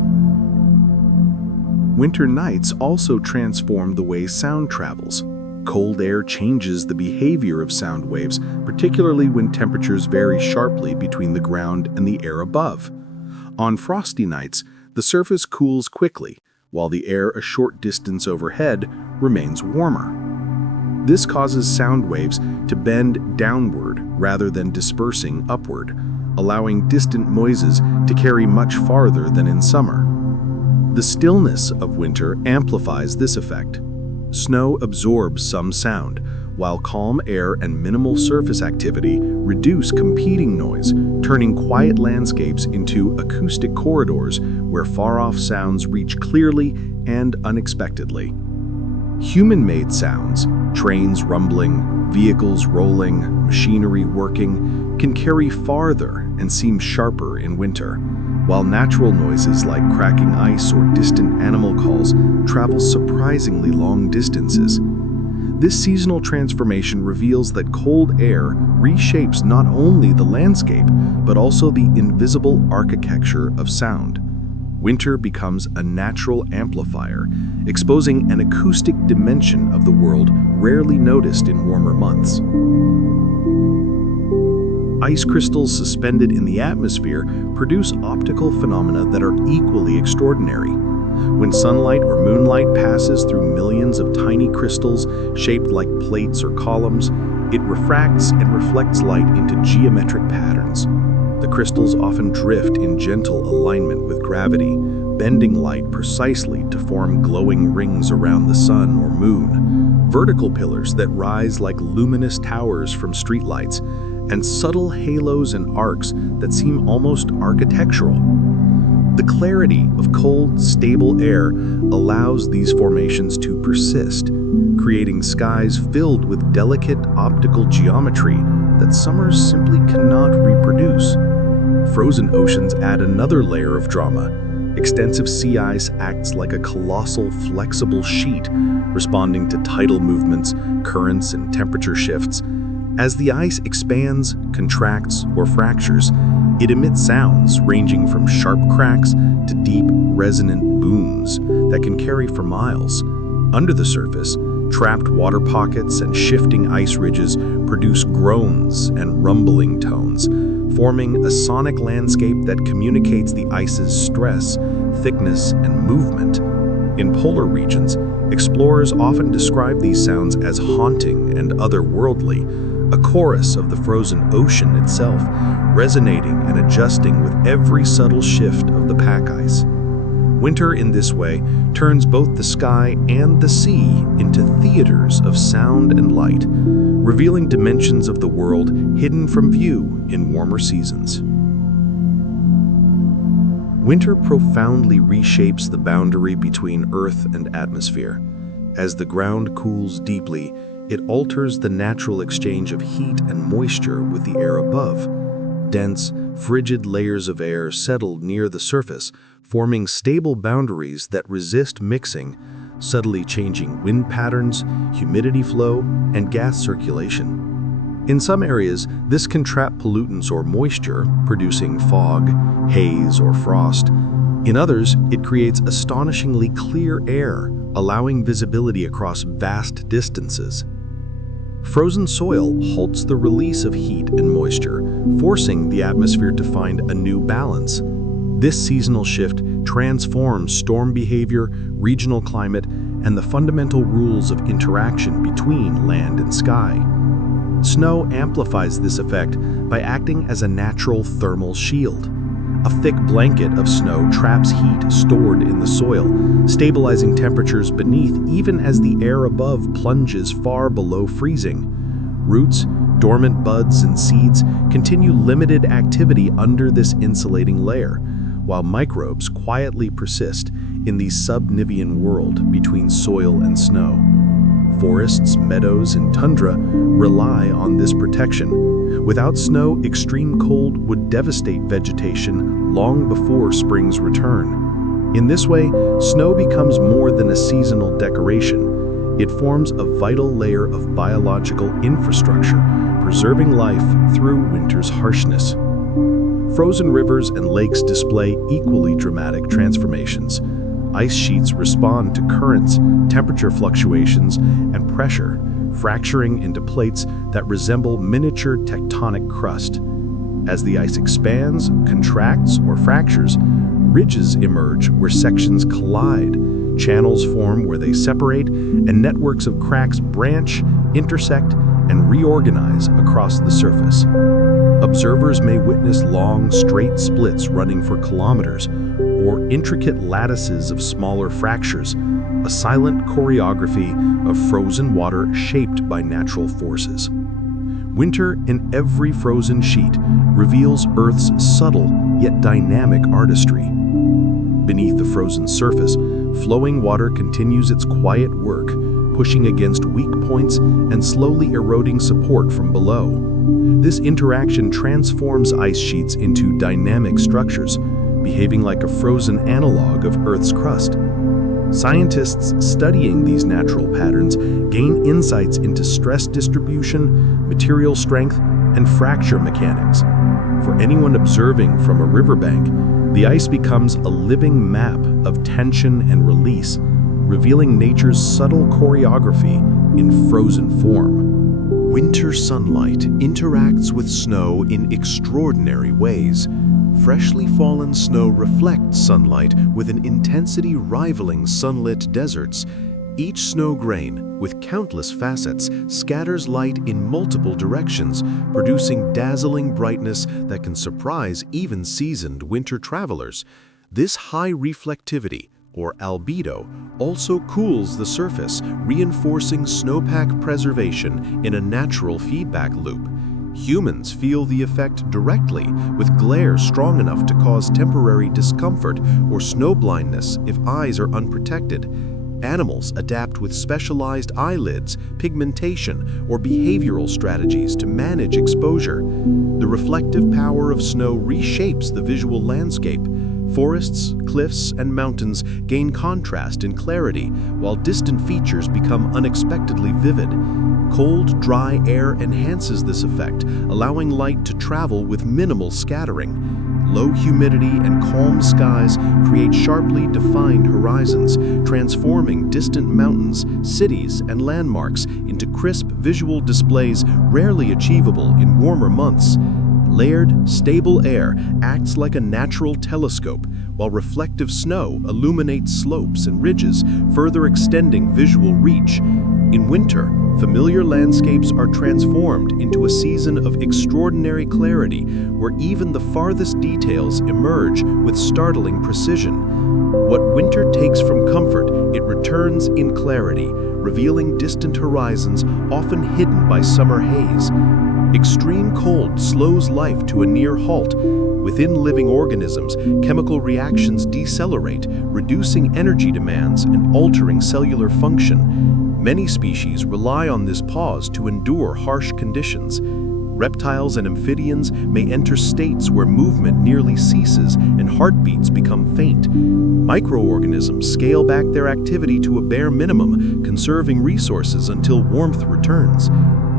Winter nights also transform the way sound travels. Cold air changes the behavior of sound waves, particularly when temperatures vary sharply between the ground and the air above. On frosty nights, the surface cools quickly, while the air a short distance overhead remains warmer. This causes sound waves to bend downward rather than dispersing upward, allowing distant noises to carry much farther than in summer. The stillness of winter amplifies this effect. Snow absorbs some sound, while calm air and minimal surface activity reduce competing noise, turning quiet landscapes into acoustic corridors where far-off sounds reach clearly and unexpectedly. Human-made sounds, trains rumbling, vehicles rolling, machinery working, can carry farther and seem sharper in winter, while natural noises like cracking ice or distant animal calls travel surprisingly long distances. This seasonal transformation reveals that cold air reshapes not only the landscape, but also the invisible architecture of sound. Winter becomes a natural amplifier, exposing an acoustic dimension of the world rarely noticed in warmer months. Ice crystals suspended in the atmosphere produce optical phenomena that are equally extraordinary. When sunlight or moonlight passes through millions of tiny crystals shaped like plates or columns, it refracts and reflects light into geometric patterns. The crystals often drift in gentle alignment with gravity, bending light precisely to form glowing rings around the sun or moon, vertical pillars that rise like luminous towers from streetlights, and subtle halos and arcs that seem almost architectural. The clarity of cold, stable air allows these formations to persist, creating skies filled with delicate optical geometry that summers simply cannot reproduce. Frozen oceans add another layer of drama. Extensive sea ice acts like a colossal, flexible sheet, responding to tidal movements, currents, and temperature shifts. As the ice expands, contracts, or fractures, it emits sounds ranging from sharp cracks to deep, resonant booms that can carry for miles. Under the surface, trapped water pockets and shifting ice ridges produce groans and rumbling tones, forming a sonic landscape that communicates the ice's stress, thickness, and movement. In polar regions, explorers often describe these sounds as haunting and otherworldly, a chorus of the frozen ocean itself, resonating and adjusting with every subtle shift of the pack ice. Winter, in this way, turns both the sky and the sea into theaters of sound and light, revealing dimensions of the world hidden from view in warmer seasons. Winter profoundly reshapes the boundary between Earth and atmosphere. As the ground cools deeply, it alters the natural exchange of heat and moisture with the air above. Dense, frigid layers of air settle near the surface, forming stable boundaries that resist mixing, subtly changing wind patterns, humidity flow, and gas circulation. In some areas, this can trap pollutants or moisture, producing fog, haze, or frost. In others, it creates astonishingly clear air, allowing visibility across vast distances. Frozen soil halts the release of heat and moisture, forcing the atmosphere to find a new balance. This seasonal shift transforms storm behavior, regional climate, and the fundamental rules of interaction between land and sky. Snow amplifies this effect by acting as a natural thermal shield. A thick blanket of snow traps heat stored in the soil, stabilizing temperatures beneath even as the air above plunges far below freezing. Roots, dormant buds, and seeds continue limited activity under this insulating layer, while microbes quietly persist in the subnivean world between soil and snow. Forests, meadows, and tundra rely on this protection. Without snow, extreme cold would devastate vegetation long before spring's return. In this way, snow becomes more than a seasonal decoration. It forms a vital layer of biological infrastructure, preserving life through winter's harshness. Frozen rivers and lakes display equally dramatic transformations. Ice sheets respond to currents, temperature fluctuations, and pressure, fracturing into plates that resemble miniature tectonic crust. As the ice expands, contracts, or fractures, ridges emerge where sections collide, channels form where they separate, and networks of cracks branch, intersect, and reorganize across the surface. Observers may witness long, straight splits running for kilometers, or intricate lattices of smaller fractures, a silent choreography of frozen water shaped by natural forces. Winter in every frozen sheet reveals Earth's subtle yet dynamic artistry. Beneath the frozen surface, flowing water continues its quiet work, pushing against weak points and slowly eroding support from below. This interaction transforms ice sheets into dynamic structures, behaving like a frozen analog of Earth's crust. Scientists studying these natural patterns gain insights into stress distribution, material strength, and fracture mechanics. For anyone observing from a riverbank, the ice becomes a living map of tension and release, revealing nature's subtle choreography in frozen form. Winter sunlight interacts with snow in extraordinary ways. Freshly fallen snow reflects sunlight with an intensity rivaling sunlit deserts. Each snow grain, with countless facets, scatters light in multiple directions, producing dazzling brightness that can surprise even seasoned winter travelers. This high reflectivity, or albedo, also cools the surface, reinforcing snowpack preservation in a natural feedback loop. Humans feel the effect directly, with glare strong enough to cause temporary discomfort or snow blindness if eyes are unprotected. Animals adapt with specialized eyelids, pigmentation, or behavioral strategies to manage exposure. The reflective power of snow reshapes the visual landscape. Forests, cliffs, and mountains gain contrast and clarity, while distant features become unexpectedly vivid. Cold, dry air enhances this effect, allowing light to travel with minimal scattering. Low humidity and calm skies create sharply defined horizons, transforming distant mountains, cities, and landmarks into crisp visual displays rarely achievable in warmer months. Layered, stable air acts like a natural telescope, while reflective snow illuminates slopes and ridges, further extending visual reach. In winter, familiar landscapes are transformed into a season of extraordinary clarity, where even the farthest details emerge with startling precision. What winter takes from comfort, it returns in clarity, revealing distant horizons often hidden by summer haze. Extreme cold slows life to a near halt. Within living organisms, chemical reactions decelerate, reducing energy demands and altering cellular function. Many species rely on this pause to endure harsh conditions. Reptiles and amphibians may enter states where movement nearly ceases and heartbeats become faint. Microorganisms scale back their activity to a bare minimum, conserving resources until warmth returns.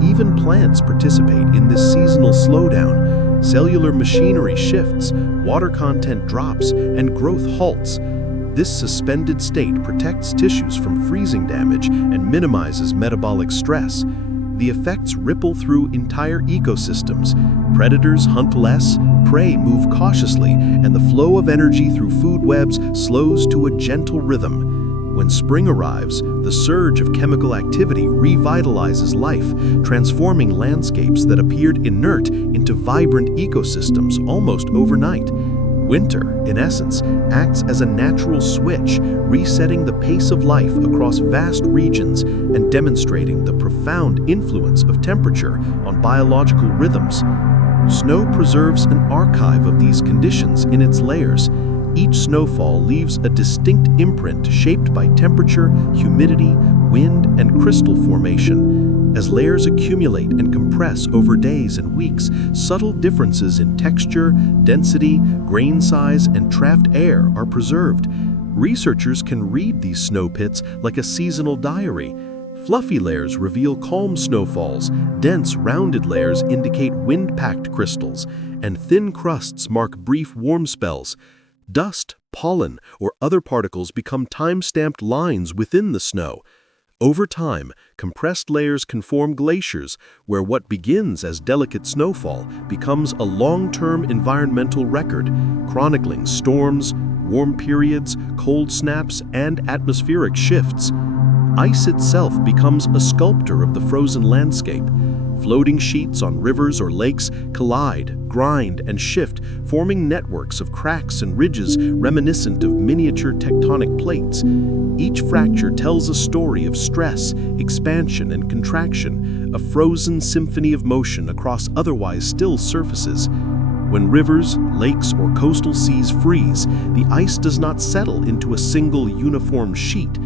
Even plants participate in this seasonal slowdown. Cellular machinery shifts, water content drops, and growth halts. This suspended state protects tissues from freezing damage and minimizes metabolic stress. The effects ripple through entire ecosystems. Predators hunt less, prey move cautiously, and the flow of energy through food webs slows to a gentle rhythm. When spring arrives, the surge of chemical activity revitalizes life, transforming landscapes that appeared inert into vibrant ecosystems almost overnight. Winter, in essence, acts as a natural switch, resetting the pace of life across vast regions and demonstrating the profound influence of temperature on biological rhythms. Snow preserves an archive of these conditions in its layers. Each snowfall leaves a distinct imprint shaped by temperature, humidity, wind, and crystal formation. As layers accumulate and compress over days and weeks, subtle differences in texture, density, grain size, and trapped air are preserved. Researchers can read these snow pits like a seasonal diary. Fluffy layers reveal calm snowfalls, dense, rounded layers indicate wind-packed crystals, and thin crusts mark brief warm spells. Dust, pollen, or other particles become time-stamped lines within the snow. Over time, compressed layers can form glaciers, where what begins as delicate snowfall becomes a long-term environmental record, chronicling storms, warm periods, cold snaps, and atmospheric shifts. Ice itself becomes a sculptor of the frozen landscape. Floating sheets on rivers or lakes collide, grind, and shift, forming networks of cracks and ridges reminiscent of miniature tectonic plates. Each fracture tells a story of stress, expansion, and contraction, a frozen symphony of motion across otherwise still surfaces. When rivers, lakes, or coastal seas freeze, the ice does not settle into a single uniform sheet.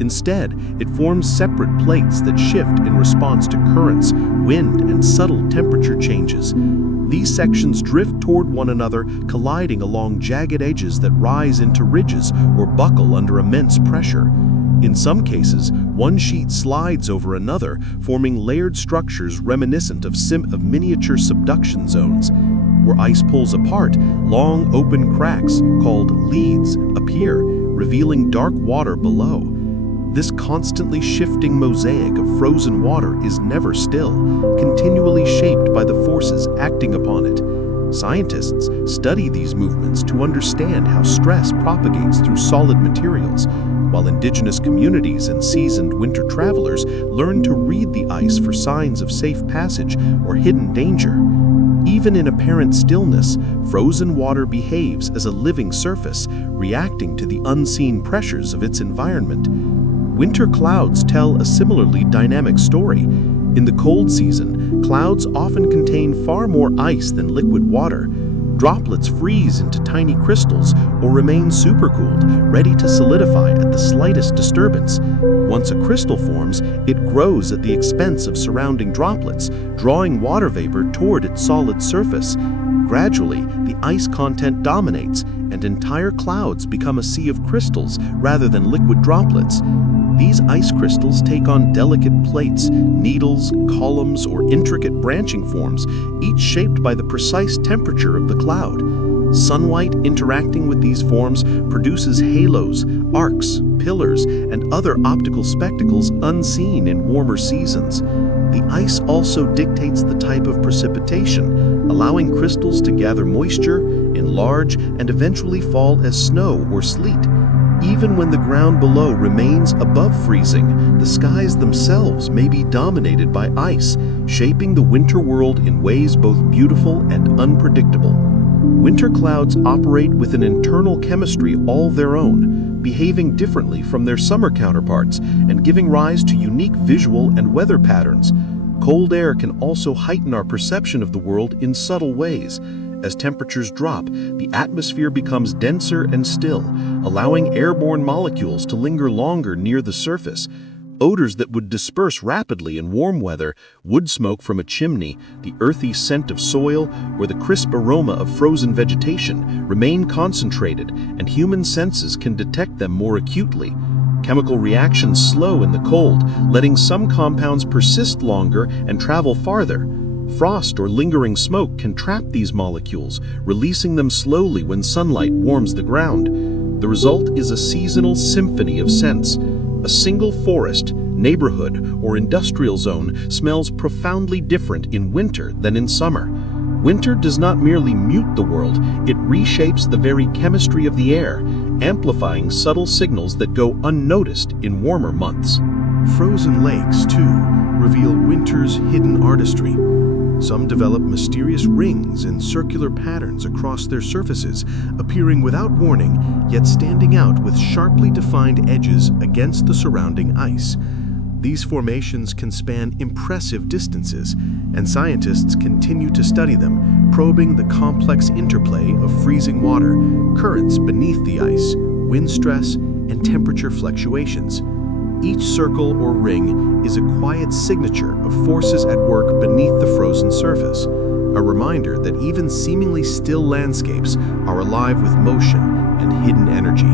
Instead, it forms separate plates that shift in response to currents, wind, and subtle temperature changes. These sections drift toward one another, colliding along jagged edges that rise into ridges or buckle under immense pressure. In some cases, one sheet slides over another, forming layered structures reminiscent of miniature subduction zones. Where ice pulls apart, long open cracks, called leads, appear, revealing dark water below. This constantly shifting mosaic of frozen water is never still, continually shaped by the forces acting upon it. Scientists study these movements to understand how stress propagates through solid materials, while indigenous communities and seasoned winter travelers learn to read the ice for signs of safe passage or hidden danger. Even in apparent stillness, frozen water behaves as a living surface, reacting to the unseen pressures of its environment. Winter clouds tell a similarly dynamic story. In the cold season, clouds often contain far more ice than liquid water. Droplets freeze into tiny crystals or remain supercooled, ready to solidify at the slightest disturbance. Once a crystal forms, it grows at the expense of surrounding droplets, drawing water vapor toward its solid surface. Gradually, the ice content dominates, and entire clouds become a sea of crystals rather than liquid droplets. These ice crystals take on delicate plates, needles, columns, or intricate branching forms, each shaped by the precise temperature of the cloud. Sunlight interacting with these forms produces halos, arcs, pillars, and other optical spectacles unseen in warmer seasons. The ice also dictates the type of precipitation, allowing crystals to gather moisture, enlarge, and eventually fall as snow or sleet. Even when the ground below remains above freezing, the skies themselves may be dominated by ice, shaping the winter world in ways both beautiful and unpredictable. Winter clouds operate with an internal chemistry all their own, behaving differently from their summer counterparts and giving rise to unique visual and weather patterns. Cold air can also heighten our perception of the world in subtle ways. As temperatures drop, the atmosphere becomes denser and still, allowing airborne molecules to linger longer near the surface. Odors that would disperse rapidly in warm weather, wood smoke from a chimney, the earthy scent of soil, or the crisp aroma of frozen vegetation, remain concentrated, and human senses can detect them more acutely. Chemical reactions slow in the cold, letting some compounds persist longer and travel farther. Frost or lingering smoke can trap these molecules, releasing them slowly when sunlight warms the ground. The result is a seasonal symphony of scents. A single forest, neighborhood, or industrial zone smells profoundly different in winter than in summer. Winter does not merely mute the world, it reshapes the very chemistry of the air, amplifying subtle signals that go unnoticed in warmer months. Frozen lakes, too, reveal winter's hidden artistry. Some develop mysterious rings and circular patterns across their surfaces, appearing without warning, yet standing out with sharply defined edges against the surrounding ice. These formations can span impressive distances, and scientists continue to study them, probing the complex interplay of freezing water, currents beneath the ice, wind stress, and temperature fluctuations. Each circle or ring is a quiet signature of forces at work beneath the frozen surface, a reminder that even seemingly still landscapes are alive with motion and hidden energy.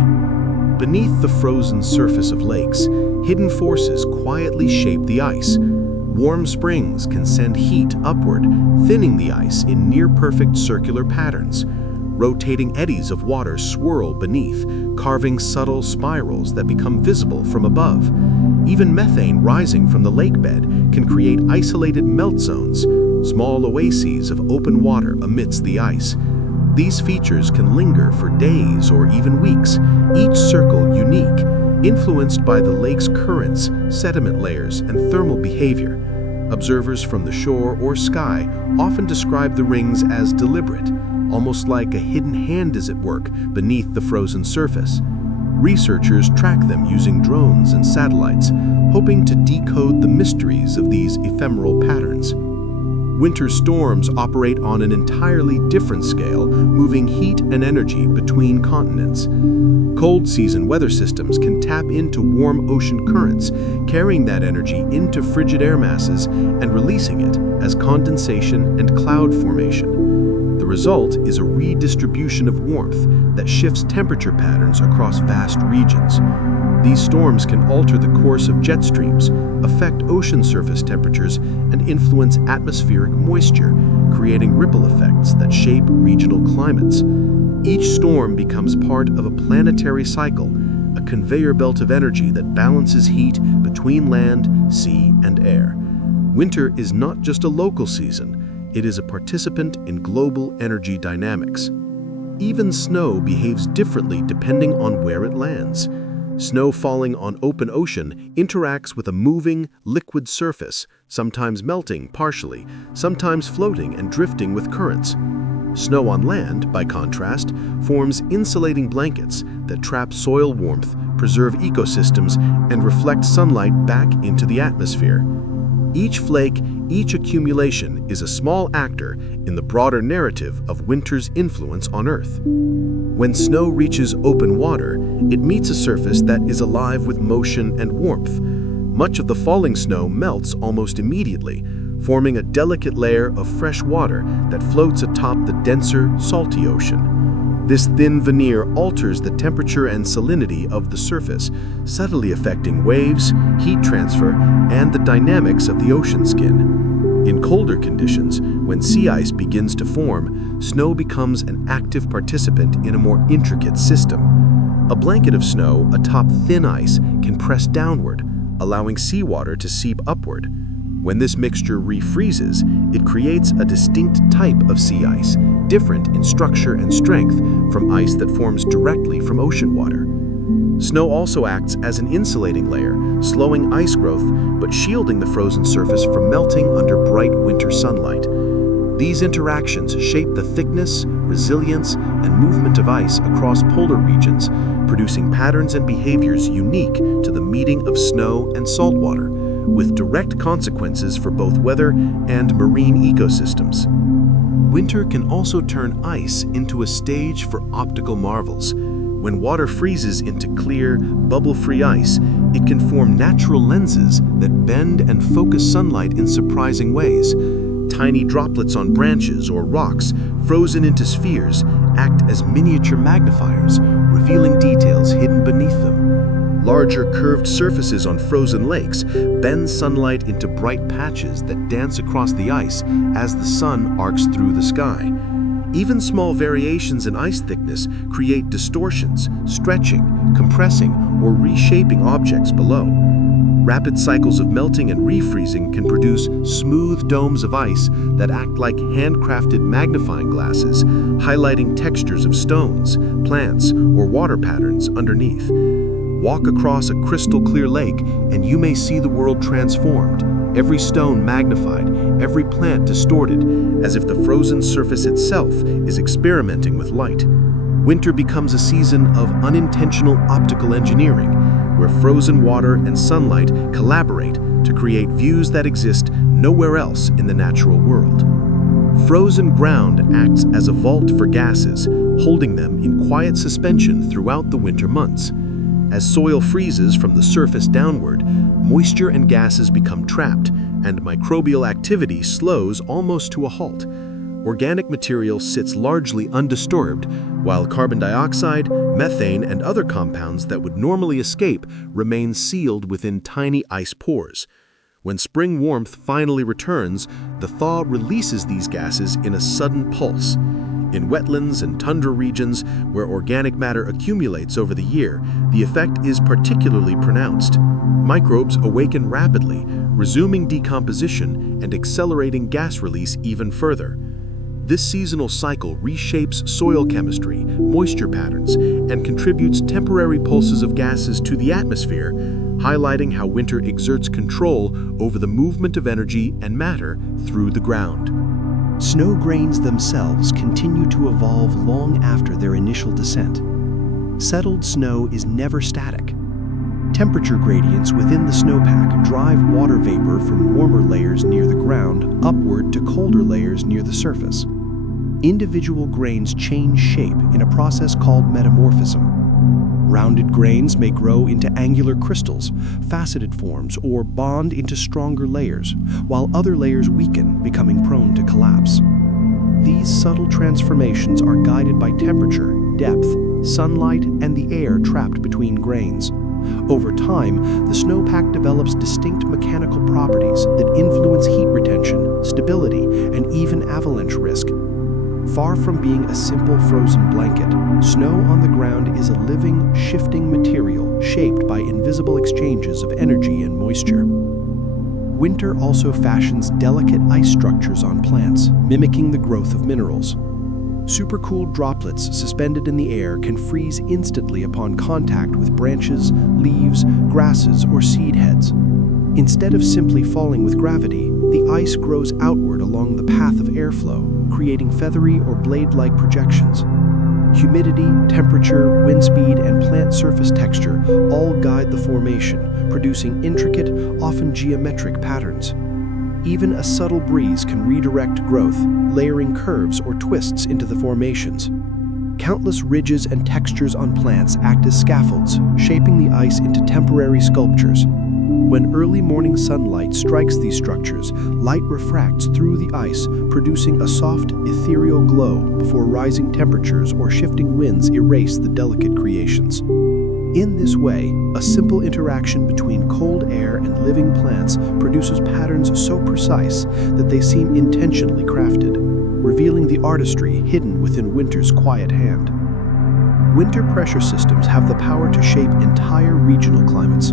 Beneath the frozen surface of lakes, hidden forces quietly shape the ice. Warm springs can send heat upward, thinning the ice in near-perfect circular patterns. Rotating eddies of water swirl beneath, carving subtle spirals that become visible from above. Even methane rising from the lake bed can create isolated melt zones, small oases of open water amidst the ice. These features can linger for days or even weeks, each circle unique, influenced by the lake's currents, sediment layers, and thermal behavior. Observers from the shore or sky often describe the rings as deliberate, almost like a hidden hand is at work beneath the frozen surface. Researchers track them using drones and satellites, hoping to decode the mysteries of these ephemeral patterns. Winter storms operate on an entirely different scale, moving heat and energy between continents. Cold season weather systems can tap into warm ocean currents, carrying that energy into frigid air masses and releasing it as condensation and cloud formation. The result is a redistribution of warmth that shifts temperature patterns across vast regions. These storms can alter the course of jet streams, affect ocean surface temperatures, and influence atmospheric moisture, creating ripple effects that shape regional climates. Each storm becomes part of a planetary cycle, a conveyor belt of energy that balances heat between land, sea, and air. Winter is not just a local season, it is a participant in global energy dynamics. Even snow behaves differently depending on where it lands. Snow falling on open ocean interacts with a moving, liquid surface, sometimes melting partially, sometimes floating and drifting with currents. Snow on land, by contrast, forms insulating blankets that trap soil warmth, preserve ecosystems, and reflect sunlight back into the atmosphere. Each flake, each accumulation is a small actor in the broader narrative of winter's influence on Earth. When snow reaches open water, it meets a surface that is alive with motion and warmth. Much of the falling snow melts almost immediately, forming a delicate layer of fresh water that floats atop the denser, salty ocean. This thin veneer alters the temperature and salinity of the surface, subtly affecting waves, heat transfer, and the dynamics of the ocean skin. In colder conditions, when sea ice begins to form, snow becomes an active participant in a more intricate system. A blanket of snow atop thin ice can press downward, allowing seawater to seep upward. When this mixture refreezes, it creates a distinct type of sea ice, different in structure and strength from ice that forms directly from ocean water. Snow also acts as an insulating layer, slowing ice growth but shielding the frozen surface from melting under bright winter sunlight. These interactions shape the thickness, resilience, and movement of ice across polar regions, producing patterns and behaviors unique to the meeting of snow and saltwater, with direct consequences for both weather and marine ecosystems. Winter can also turn ice into a stage for optical marvels. When water freezes into clear, bubble-free ice, it can form natural lenses that bend and focus sunlight in surprising ways. Tiny droplets on branches or rocks, frozen into spheres, act as miniature magnifiers, revealing details hidden beneath them. Larger curved surfaces on frozen lakes bend sunlight into bright patches that dance across the ice as the sun arcs through the sky. Even small variations in ice thickness create distortions, stretching, compressing, or reshaping objects below. Rapid cycles of melting and refreezing can produce smooth domes of ice that act like handcrafted magnifying glasses, highlighting textures of stones, plants, or water patterns underneath. Walk across a crystal-clear lake and you may see the world transformed, every stone magnified, every plant distorted, as if the frozen surface itself is experimenting with light. Winter becomes a season of unintentional optical engineering, where frozen water and sunlight collaborate to create views that exist nowhere else in the natural world. Frozen ground acts as a vault for gases, holding them in quiet suspension throughout the winter months. As soil freezes from the surface downward, moisture and gases become trapped, and microbial activity slows almost to a halt. Organic material sits largely undisturbed, while carbon dioxide, methane, and other compounds that would normally escape remain sealed within tiny ice pores. When spring warmth finally returns, the thaw releases these gases in a sudden pulse. In wetlands and tundra regions where organic matter accumulates over the year, the effect is particularly pronounced. Microbes awaken rapidly, resuming decomposition and accelerating gas release even further. This seasonal cycle reshapes soil chemistry, moisture patterns, and contributes temporary pulses of gases to the atmosphere, highlighting how winter exerts control over the movement of energy and matter through the ground. Snow grains themselves continue to evolve long after their initial descent. Settled snow is never static. Temperature gradients within the snowpack drive water vapor from warmer layers near the ground upward to colder layers near the surface. Individual grains change shape in a process called metamorphism. Rounded grains may grow into angular crystals, faceted forms, or bond into stronger layers, while other layers weaken, becoming prone to collapse. These subtle transformations are guided by temperature, depth, sunlight, and the air trapped between grains. Over time, the snowpack develops distinct mechanical properties that influence heat retention, stability, and even avalanche risk. Far from being a simple frozen blanket, snow on the ground is a living, shifting material shaped by invisible exchanges of energy and moisture. Winter also fashions delicate ice structures on plants, mimicking the growth of minerals. Supercooled droplets suspended in the air can freeze instantly upon contact with branches, leaves, grasses, or seed heads. Instead of simply falling with gravity, the ice grows outward along the path of airflow, creating feathery or blade-like projections. Humidity, temperature, wind speed, and plant surface texture all guide the formation, producing intricate, often geometric patterns. Even a subtle breeze can redirect growth, layering curves or twists into the formations. Countless ridges and textures on plants act as scaffolds, shaping the ice into temporary sculptures. When early morning sunlight strikes these structures, light refracts through the ice, producing a soft, ethereal glow before rising temperatures or shifting winds erase the delicate creations. In this way, a simple interaction between cold air and living plants produces patterns so precise that they seem intentionally crafted, revealing the artistry hidden within winter's quiet hand. Winter pressure systems have the power to shape entire regional climates.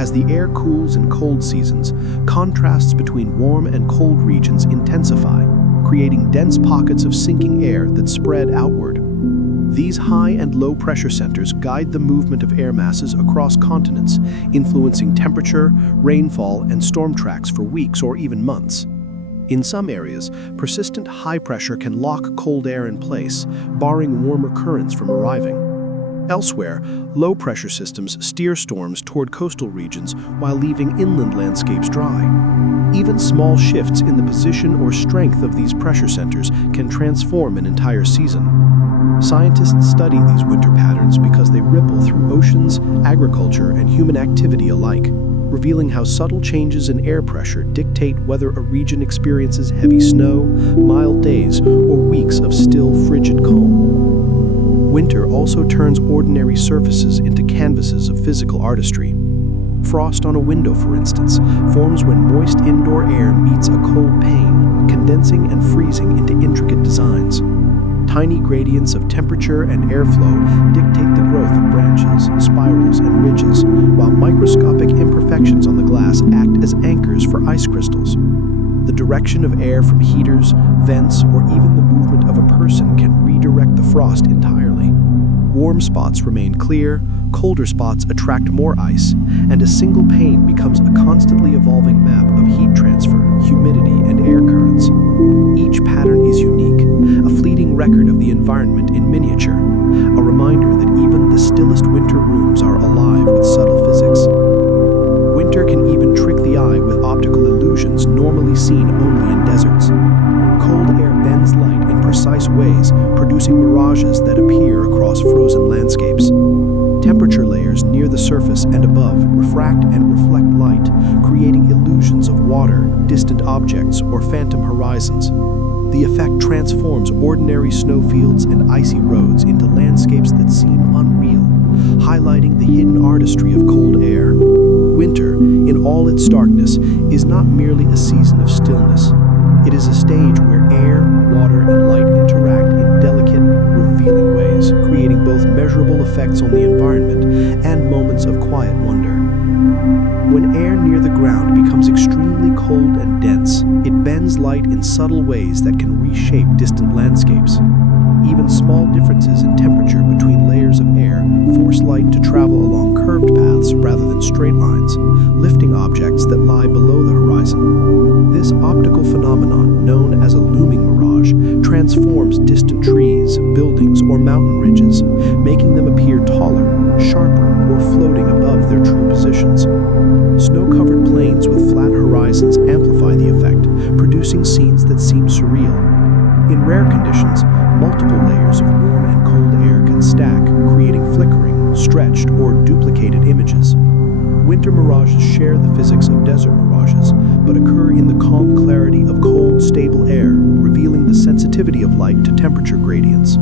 As the air cools in cold seasons, contrasts between warm and cold regions intensify, creating dense pockets of sinking air that spread outward. These high and low pressure centers guide the movement of air masses across continents, influencing temperature, rainfall, and storm tracks for weeks or even months. In some areas, persistent high pressure can lock cold air in place, barring warmer currents from arriving. Elsewhere, low-pressure systems steer storms toward coastal regions while leaving inland landscapes dry. Even small shifts in the position or strength of these pressure centers can transform an entire season. Scientists study these winter patterns because they ripple through oceans, agriculture, and human activity alike, revealing how subtle changes in air pressure dictate whether a region experiences heavy snow, mild days, or weeks of still, frigid calm. Winter also turns ordinary surfaces into canvases of physical artistry. Frost on a window, for instance, forms when moist indoor air meets a cold pane, condensing and freezing into intricate designs. Tiny gradients of temperature and airflow dictate the growth of branches, spirals, and ridges, while microscopic imperfections on the glass act as anchors for ice crystals. The direction of air from heaters, vents, or even the movement of a person can redirect the frost entirely. Warm spots remain clear, colder spots attract more ice, and a single pane becomes a constantly evolving map of heat transfer, humidity, and air currents. Each pattern is unique, a fleeting record of the environment in miniature, a reminder that even the stillest winter rooms are alive with subtle physics. Winter can even trick the eye with optical illusions normally seen only in deserts. Cold air bends light in precise ways, producing mirages that appear across frozen landscapes. Temperature layers near the surface and above refract and reflect light, creating illusions of water, distant objects, or phantom horizons. The effect transforms ordinary snowfields and icy roads into landscapes that seem unreal, highlighting the hidden artistry of cold air. Winter, in all its starkness, is not merely a season of stillness. It is a stage where air, water, and light interact in delicate, revealing ways, creating both measurable effects on the environment and moments of quiet wonder. When air near the ground becomes extremely cold and dense, it bends light in subtle ways that can reshape distant landscapes. Even small differences in temperature between layers of air force light to travel along curved paths rather than straight lines, lifting objects that lie below the horizon. This optical phenomenon, known as a looming mirage, transforms distant trees, buildings, or mountain ridges, making them appear taller, sharper, or floating above their true positions. Snow-covered plains with flat horizons amplify the effect, producing scenes that seem surreal. In rare conditions, multiple layers of warm and cold air can stack, creating flickering, stretched, or duplicated images. Winter mirages share the physics of desert mirages, but occur in the calm clarity of cold, stable air, revealing the sensitivity of light to temperature gradients.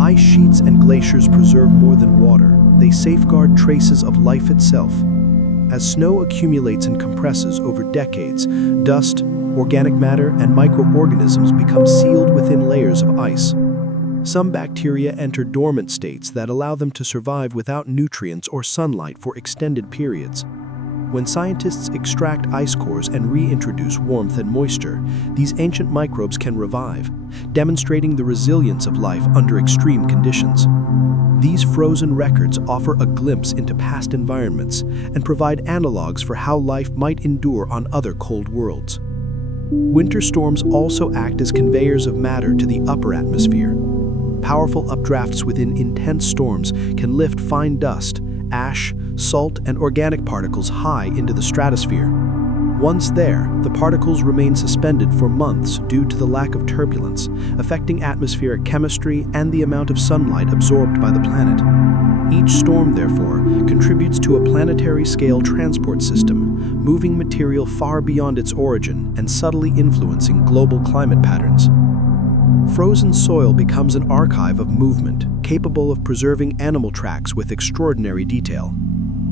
Ice sheets and glaciers preserve more than water. They safeguard traces of life itself. As snow accumulates and compresses over decades, dust, organic matter, and microorganisms become sealed within layers of ice. Some bacteria enter dormant states that allow them to survive without nutrients or sunlight for extended periods. When scientists extract ice cores and reintroduce warmth and moisture, these ancient microbes can revive, demonstrating the resilience of life under extreme conditions. These frozen records offer a glimpse into past environments and provide analogs for how life might endure on other cold worlds. Winter storms also act as conveyors of matter to the upper atmosphere. Powerful updrafts within intense storms can lift fine dust, ash, salt, and organic particles high into the stratosphere. Once there, the particles remain suspended for months due to the lack of turbulence, affecting atmospheric chemistry and the amount of sunlight absorbed by the planet. Each storm, therefore, contributes to a planetary-scale transport system, moving material far beyond its origin and subtly influencing global climate patterns. Frozen soil becomes an archive of movement, capable of preserving animal tracks with extraordinary detail.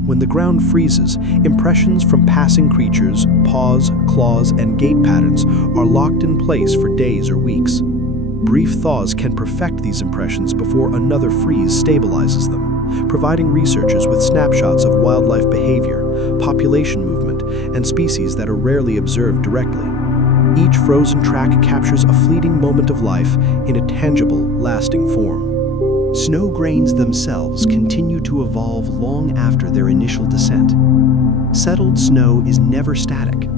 When the ground freezes, impressions from passing creatures, paws, claws, and gait patterns are locked in place for days or weeks. Brief thaws can perfect these impressions before another freeze stabilizes them, providing researchers with snapshots of wildlife behavior, population movement, and species that are rarely observed directly. Each frozen track captures a fleeting moment of life in a tangible, lasting form. Snow grains themselves continue to evolve long after their initial descent. Settled snow is never static.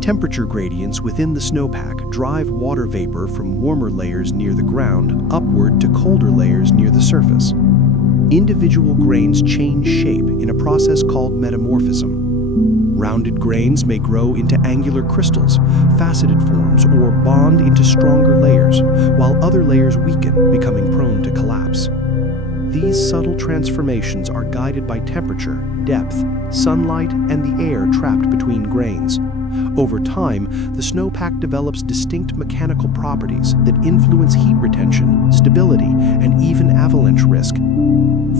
Temperature gradients within the snowpack drive water vapor from warmer layers near the ground upward to colder layers near the surface. Individual grains change shape in a process called metamorphism. Rounded grains may grow into angular crystals, faceted forms, or bond into stronger layers, while other layers weaken, becoming prone to collapse. These subtle transformations are guided by temperature, depth, sunlight, and the air trapped between grains. Over time, the snowpack develops distinct mechanical properties that influence heat retention, stability, and even avalanche risk.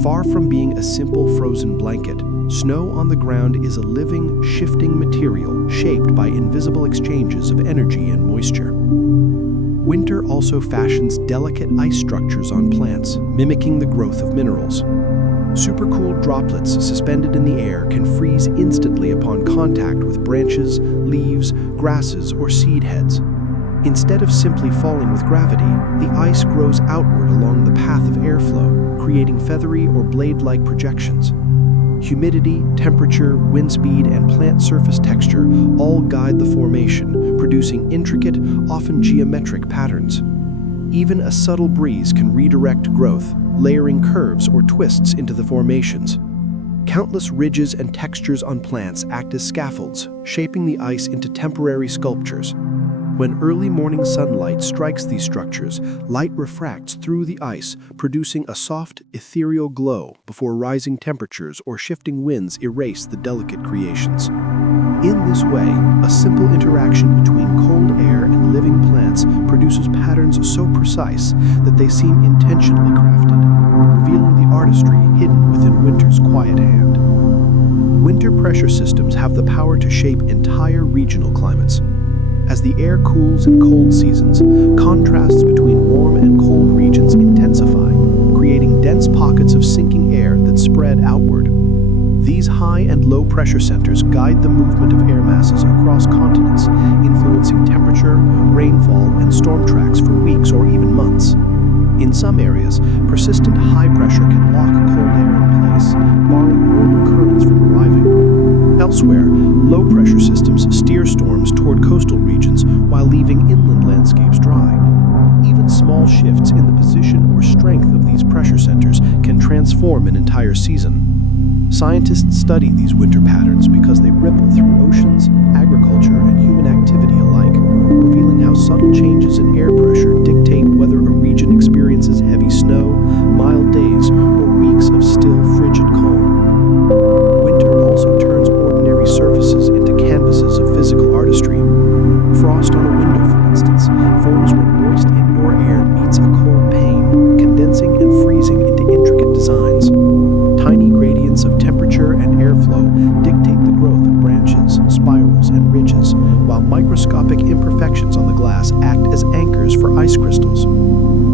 Far from being a simple frozen blanket, snow on the ground is a living, shifting material shaped by invisible exchanges of energy and moisture. Winter also fashions delicate ice structures on plants, mimicking the growth of minerals. Supercooled droplets suspended in the air can freeze instantly upon contact with branches, leaves, grasses, or seed heads. Instead of simply falling with gravity, the ice grows outward along the path of airflow, creating feathery or blade-like projections. Humidity, temperature, wind speed, and plant surface texture all guide the formation, producing intricate, often geometric patterns. Even a subtle breeze can redirect growth, layering curves or twists into the formations. Countless ridges and textures on plants act as scaffolds, shaping the ice into temporary sculptures. When early morning sunlight strikes these structures, light refracts through the ice, producing a soft, ethereal glow before rising temperatures or shifting winds erase the delicate creations. In this way, a simple interaction between cold air and living plants produces patterns so precise that they seem intentionally crafted, revealing the artistry hidden within winter's quiet hand. Winter pressure systems have the power to shape entire regional climates. As the air cools in cold seasons, contrasts between warm and cold regions intensify, creating dense pockets of sinking air that spread outward. These high and low pressure centers guide the movement of air masses across continents, influencing temperature, rainfall, and storm tracks for weeks or even months. In some areas, persistent high pressure can lock cold air in place, barring normal currents from arriving. Elsewhere, low-pressure systems steer storms toward coastal regions while leaving inland landscapes dry. Even small shifts in the position or strength of these pressure centers can transform an entire season. Scientists study these winter patterns because they ripple through oceans, agriculture, and human activity alike, revealing how subtle changes in air pressure dictate whether a region experiences heavy snow, mild days, or weeks of still, frigid calm. Winter also turns ordinary surfaces into canvases of physical artistry. Frost on a window, for instance, forms when moist indoor air meets a cold pane, condensing and freezing into intricate designs. Tiny gradients of temperature and airflow dictate the growth of branches, spirals, and ridges, while microscopic imperfections on the glass act as anchors for ice crystals.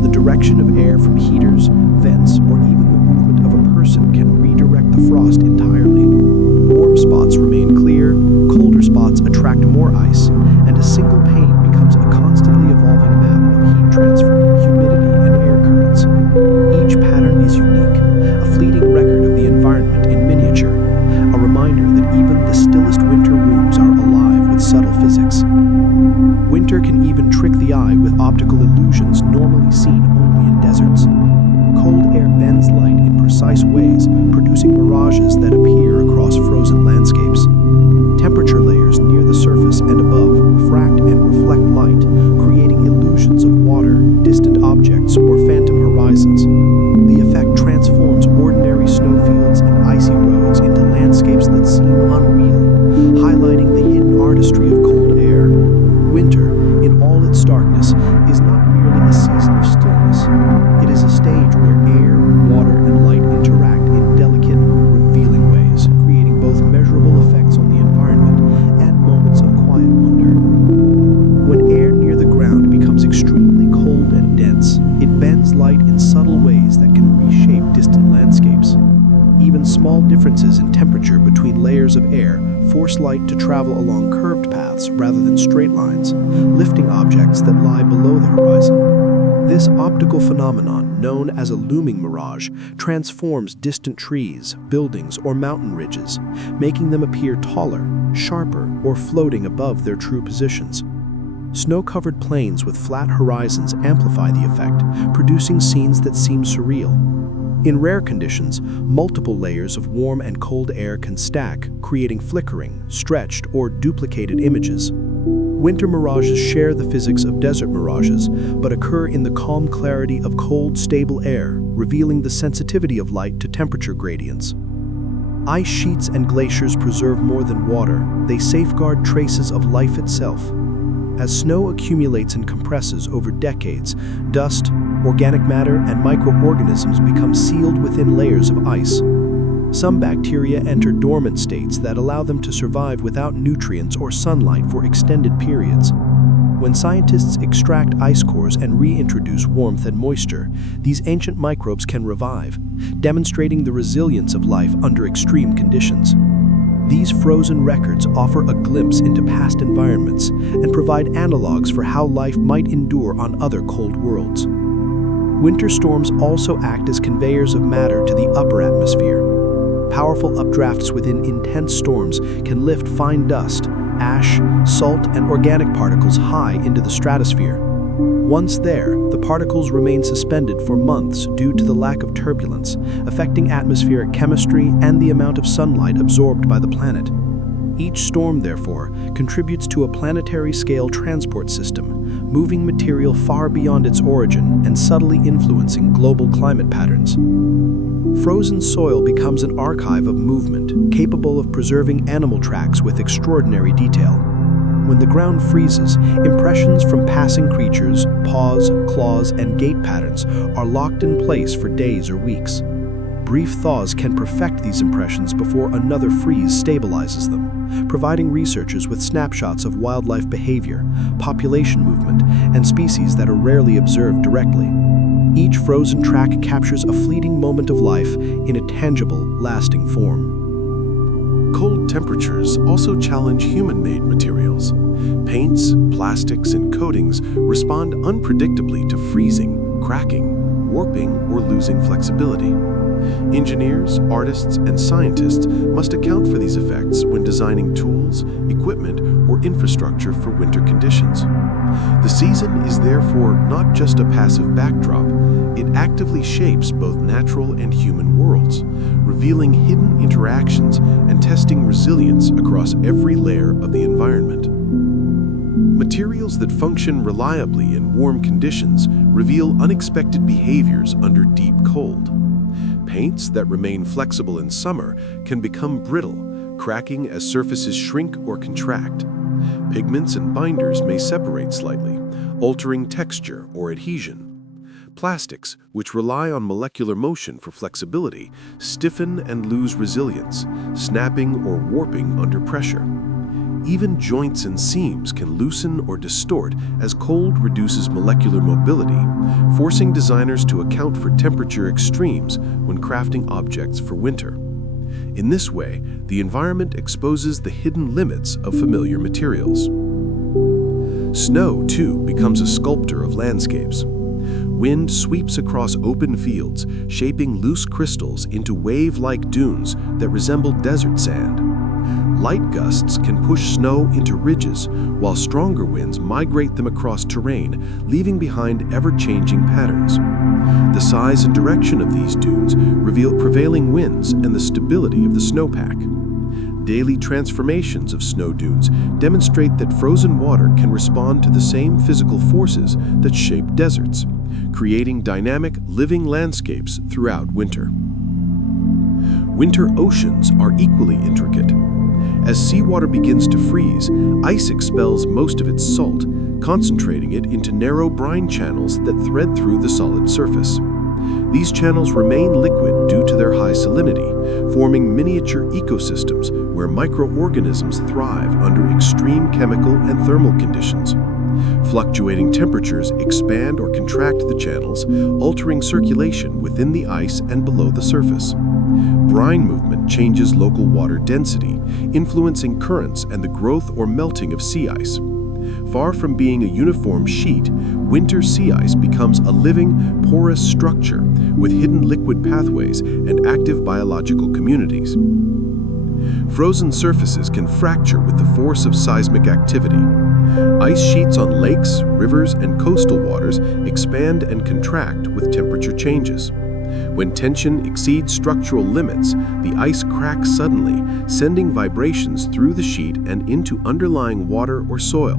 The direction of air from heaters, vents, or even the movement of a person can redirect the frost entirely. Warm spots remain clear, colder spots attract more ice, and a single pane becomes a constantly evolving map of heat transfer, humidity, and air currents. Each pattern is unique, a fleeting record of the environment in miniature, a reminder that even the stillest winter rooms are alive with subtle physics. Winter can even trick the eye with optical illusions normally seen only in deserts. Cold air bends light in precise ways, producing mirages that appear across frozen landscapes. Temperature layers near the surface and above refract and reflect light, creating illusions of water, distant objects, or phantom horizons. The effect transforms ordinary snowfields and icy roads into landscapes that seem unreal, highlighting the hidden artistry of cold air. Winter, in all its starkness, is not merely a temperature between layers of air force light to travel along curved paths rather than straight lines, lifting objects that lie below the horizon. This optical phenomenon, known as a looming mirage, transforms distant trees, buildings, or mountain ridges, making them appear taller, sharper, or floating above their true positions. Snow-covered plains with flat horizons amplify the effect, producing scenes that seem surreal. In rare conditions, multiple layers of warm and cold air can stack, creating flickering, stretched, or duplicated images. Winter mirages share the physics of desert mirages, but occur in the calm clarity of cold, stable air, revealing the sensitivity of light to temperature gradients. Ice sheets and glaciers preserve more than water, they safeguard traces of life itself. As snow accumulates and compresses over decades, dust, organic matter, and microorganisms become sealed within layers of ice. Some bacteria enter dormant states that allow them to survive without nutrients or sunlight for extended periods. When scientists extract ice cores and reintroduce warmth and moisture, these ancient microbes can revive, demonstrating the resilience of life under extreme conditions. These frozen records offer a glimpse into past environments and provide analogs for how life might endure on other cold worlds. Winter storms also act as conveyors of matter to the upper atmosphere. Powerful updrafts within intense storms can lift fine dust, ash, salt, and organic particles high into the stratosphere. Once there, the particles remain suspended for months due to the lack of turbulence, affecting atmospheric chemistry and the amount of sunlight absorbed by the planet. Each storm, therefore, contributes to a planetary-scale transport system, moving material far beyond its origin and subtly influencing global climate patterns. Frozen soil becomes an archive of movement, capable of preserving animal tracks with extraordinary detail. When the ground freezes, impressions from passing creatures, paws, claws, and gait patterns are locked in place for days or weeks. Brief thaws can perfect these impressions before another freeze stabilizes them, providing researchers with snapshots of wildlife behavior, population movement, and species that are rarely observed directly. Each frozen track captures a fleeting moment of life in a tangible, lasting form. Cold temperatures also challenge human-made materials. Paints, plastics, and coatings respond unpredictably to freezing, cracking, warping, or losing flexibility. Engineers, artists, and scientists must account for these effects when designing tools, equipment, or infrastructure for winter conditions. The season is therefore not just a passive backdrop, it actively shapes both natural and human worlds, revealing hidden interactions and testing resilience across every layer of the environment. Materials that function reliably in warm conditions reveal unexpected behaviors under deep cold. Paints that remain flexible in summer can become brittle, cracking as surfaces shrink or contract. Pigments and binders may separate slightly, altering texture or adhesion. Plastics, which rely on molecular motion for flexibility, stiffen and lose resilience, snapping or warping under pressure. Even joints and seams can loosen or distort as cold reduces molecular mobility, forcing designers to account for temperature extremes when crafting objects for winter. In this way, the environment exposes the hidden limits of familiar materials. Snow, too, becomes a sculptor of landscapes. Wind sweeps across open fields, shaping loose crystals into wave-like dunes that resemble desert sand. Light gusts can push snow into ridges, while stronger winds migrate them across terrain, leaving behind ever-changing patterns. The size and direction of these dunes reveal prevailing winds and the stability of the snowpack. Daily transformations of snow dunes demonstrate that frozen water can respond to the same physical forces that shape deserts, creating dynamic, living landscapes throughout winter. Winter oceans are equally intricate. As seawater begins to freeze, ice expels most of its salt, concentrating it into narrow brine channels that thread through the solid surface. These channels remain liquid due to their high salinity, forming miniature ecosystems where microorganisms thrive under extreme chemical and thermal conditions. Fluctuating temperatures expand or contract the channels, altering circulation within the ice and below the surface. brine movement changes local water density, influencing currents and the growth or melting of sea ice. Far from being a uniform sheet, winter sea ice becomes a living, porous structure with hidden liquid pathways and active biological communities. Frozen surfaces can fracture with the force of seismic activity. Ice sheets on lakes, rivers, and coastal waters expand and contract with temperature changes. When tension exceeds structural limits, the ice cracks suddenly, sending vibrations through the sheet and into underlying water or soil.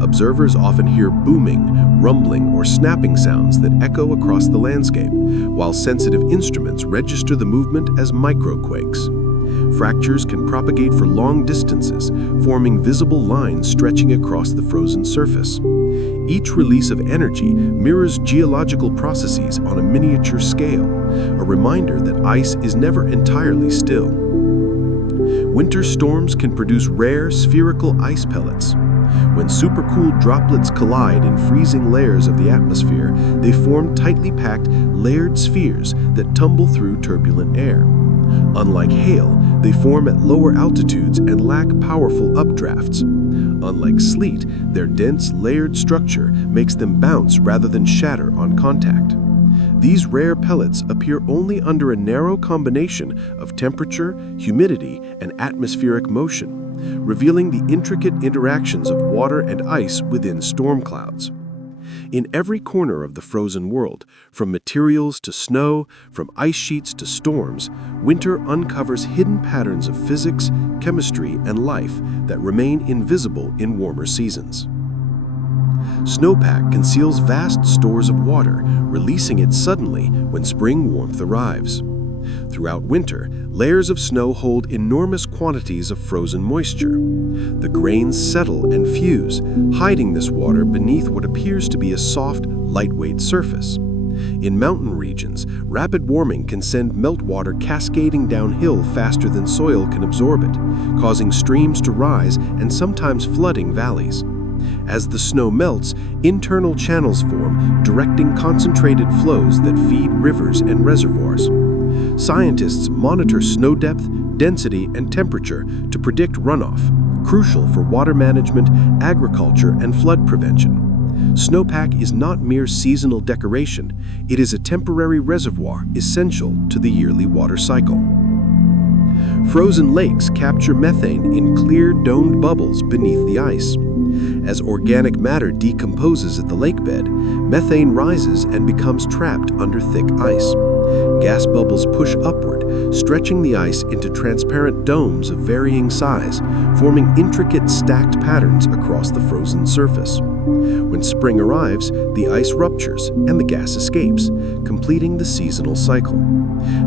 Observers often hear booming, rumbling, or snapping sounds that echo across the landscape, while sensitive instruments register the movement as microquakes. Fractures can propagate for long distances, forming visible lines stretching across the frozen surface. Each release of energy mirrors geological processes on a miniature scale, a reminder that ice is never entirely still. Winter storms can produce rare spherical ice pellets. When supercooled droplets collide in freezing layers of the atmosphere, they form tightly packed, layered spheres that tumble through turbulent air. Unlike hail, they form at lower altitudes and lack powerful updrafts. Unlike sleet, their dense, layered structure makes them bounce rather than shatter on contact. These rare pellets appear only under a narrow combination of temperature, humidity, and atmospheric motion, revealing the intricate interactions of water and ice within storm clouds. In every corner of the frozen world, from materials to snow, from ice sheets to storms, winter uncovers hidden patterns of physics, chemistry, and life that remain invisible in warmer seasons. Snowpack conceals vast stores of water, releasing it suddenly when spring warmth arrives. Throughout winter, layers of snow hold enormous quantities of frozen moisture. The grains settle and fuse, hiding this water beneath what appears to be a soft, lightweight surface. In mountain regions, rapid warming can send meltwater cascading downhill faster than soil can absorb it, causing streams to rise and sometimes flooding valleys. As the snow melts, internal channels form, directing concentrated flows that feed rivers and reservoirs. Scientists monitor snow depth, density, and temperature to predict runoff, crucial for water management, agriculture, and flood prevention. Snowpack is not mere seasonal decoration, it is a temporary reservoir essential to the yearly water cycle. Frozen lakes capture methane in clear domed bubbles beneath the ice. As organic matter decomposes at the lakebed, methane rises and becomes trapped under thick ice. Gas bubbles push upward, stretching the ice into transparent domes of varying size, forming intricate stacked patterns across the frozen surface. When spring arrives, the ice ruptures and the gas escapes, completing the seasonal cycle.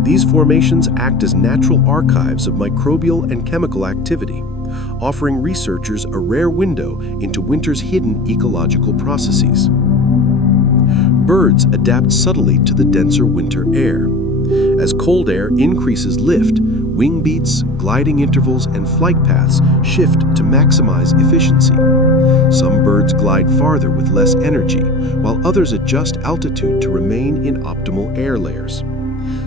These formations act as natural archives of microbial and chemical activity, offering researchers a rare window into winter's hidden ecological processes. Birds adapt subtly to the denser winter air. As cold air increases lift, wing beats, gliding intervals, and flight paths shift to maximize efficiency. Some birds glide farther with less energy, while others adjust altitude to remain in optimal air layers.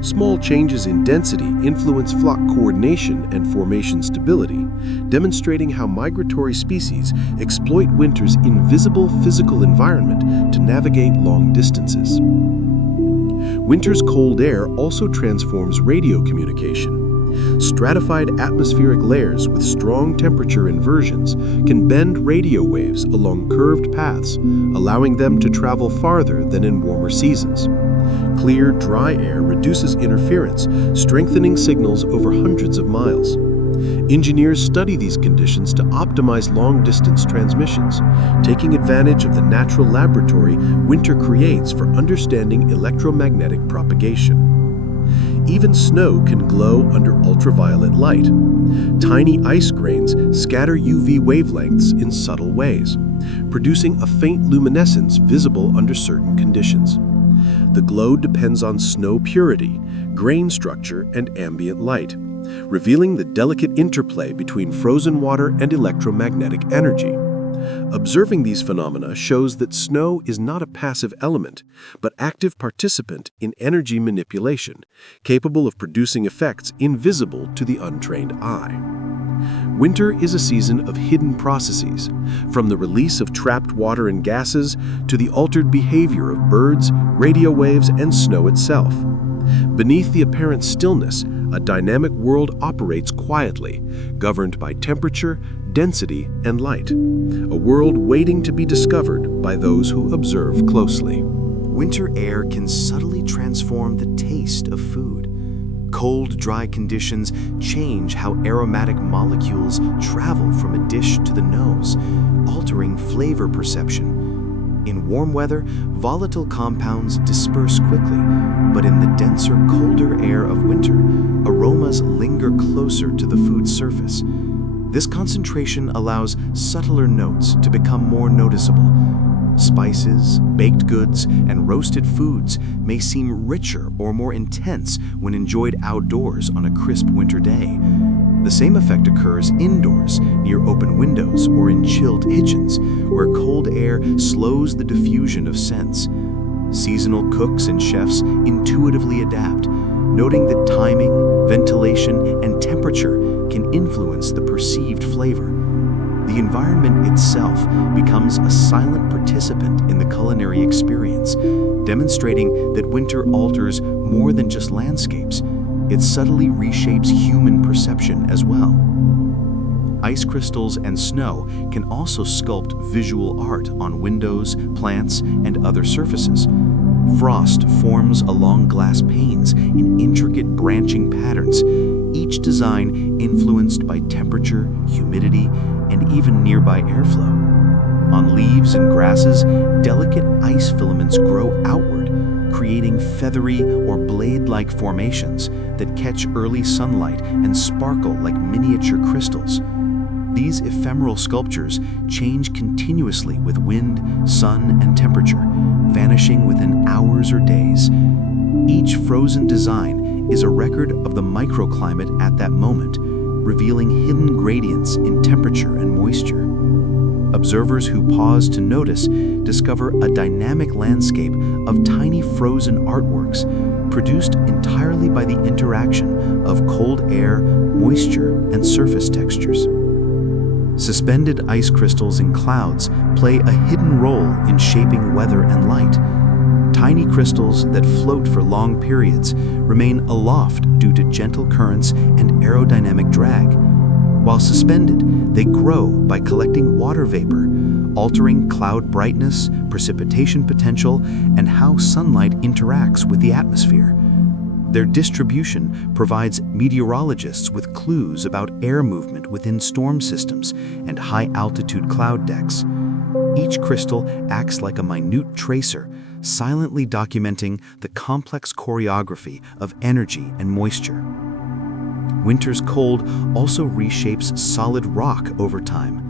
Small changes in density influence flock coordination and formation stability, demonstrating how migratory species exploit winter's invisible physical environment to navigate long distances. Winter's cold air also transforms radio communication. Stratified atmospheric layers with strong temperature inversions can bend radio waves along curved paths, allowing them to travel farther than in warmer seasons. Clear, dry air reduces interference, strengthening signals over hundreds of miles. Engineers study these conditions to optimize long-distance transmissions, taking advantage of the natural laboratory winter creates for understanding electromagnetic propagation. Even snow can glow under ultraviolet light. Tiny ice grains scatter UV wavelengths in subtle ways, producing a faint luminescence visible under certain conditions. The glow depends on snow purity, grain structure, and ambient light, revealing the delicate interplay between frozen water and electromagnetic energy. Observing these phenomena shows that snow is not a passive element, but active participant in energy manipulation, capable of producing effects invisible to the untrained eye. Winter is a season of hidden processes, from the release of trapped water and gases to the altered behavior of birds, radio waves, and snow itself. Beneath the apparent stillness, a dynamic world operates quietly, governed by temperature, density, and light. A world waiting to be discovered by those who observe closely. Winter air can subtly transform the taste of food. Cold, dry conditions change how aromatic molecules travel from a dish to the nose, altering flavor perception. In warm weather, volatile compounds disperse quickly, but in the denser, colder air of winter, aromas linger closer to the food's surface. This concentration allows subtler notes to become more noticeable. Spices, baked goods, and roasted foods may seem richer or more intense when enjoyed outdoors on a crisp winter day. The same effect occurs indoors, near open windows or in chilled kitchens, where cold air slows the diffusion of scents. Seasonal cooks and chefs intuitively adapt, noting that timing, ventilation, and temperature can influence the perceived flavor. The environment itself becomes a silent participant in the culinary experience, demonstrating that winter alters more than just landscapes. It subtly reshapes human perception as well. Ice crystals and snow can also sculpt visual art on windows, plants, and other surfaces. Frost forms along glass panes in intricate branching patterns, each design influenced by temperature, humidity, and even nearby airflow. On leaves and grasses, delicate ice filaments grow outward, creating feathery or blade-like formations that catch early sunlight and sparkle like miniature crystals. These ephemeral sculptures change continuously with wind, sun, and temperature, vanishing within hours or days. Each frozen design is a record of the microclimate at that moment, revealing hidden gradients in temperature and moisture. Observers who pause to notice discover a dynamic landscape of tiny frozen artworks produced entirely by the interaction of cold air, moisture, and surface textures. Suspended ice crystals in clouds play a hidden role in shaping weather and light. Tiny crystals that float for long periods remain aloft due to gentle currents and aerodynamic drag. While suspended, they grow by collecting water vapor, altering cloud brightness, precipitation potential, and how sunlight interacts with the atmosphere. Their distribution provides meteorologists with clues about air movement within storm systems and high-altitude cloud decks. Each crystal acts like a minute tracer, silently documenting the complex choreography of energy and moisture. Winter's cold also reshapes solid rock over time.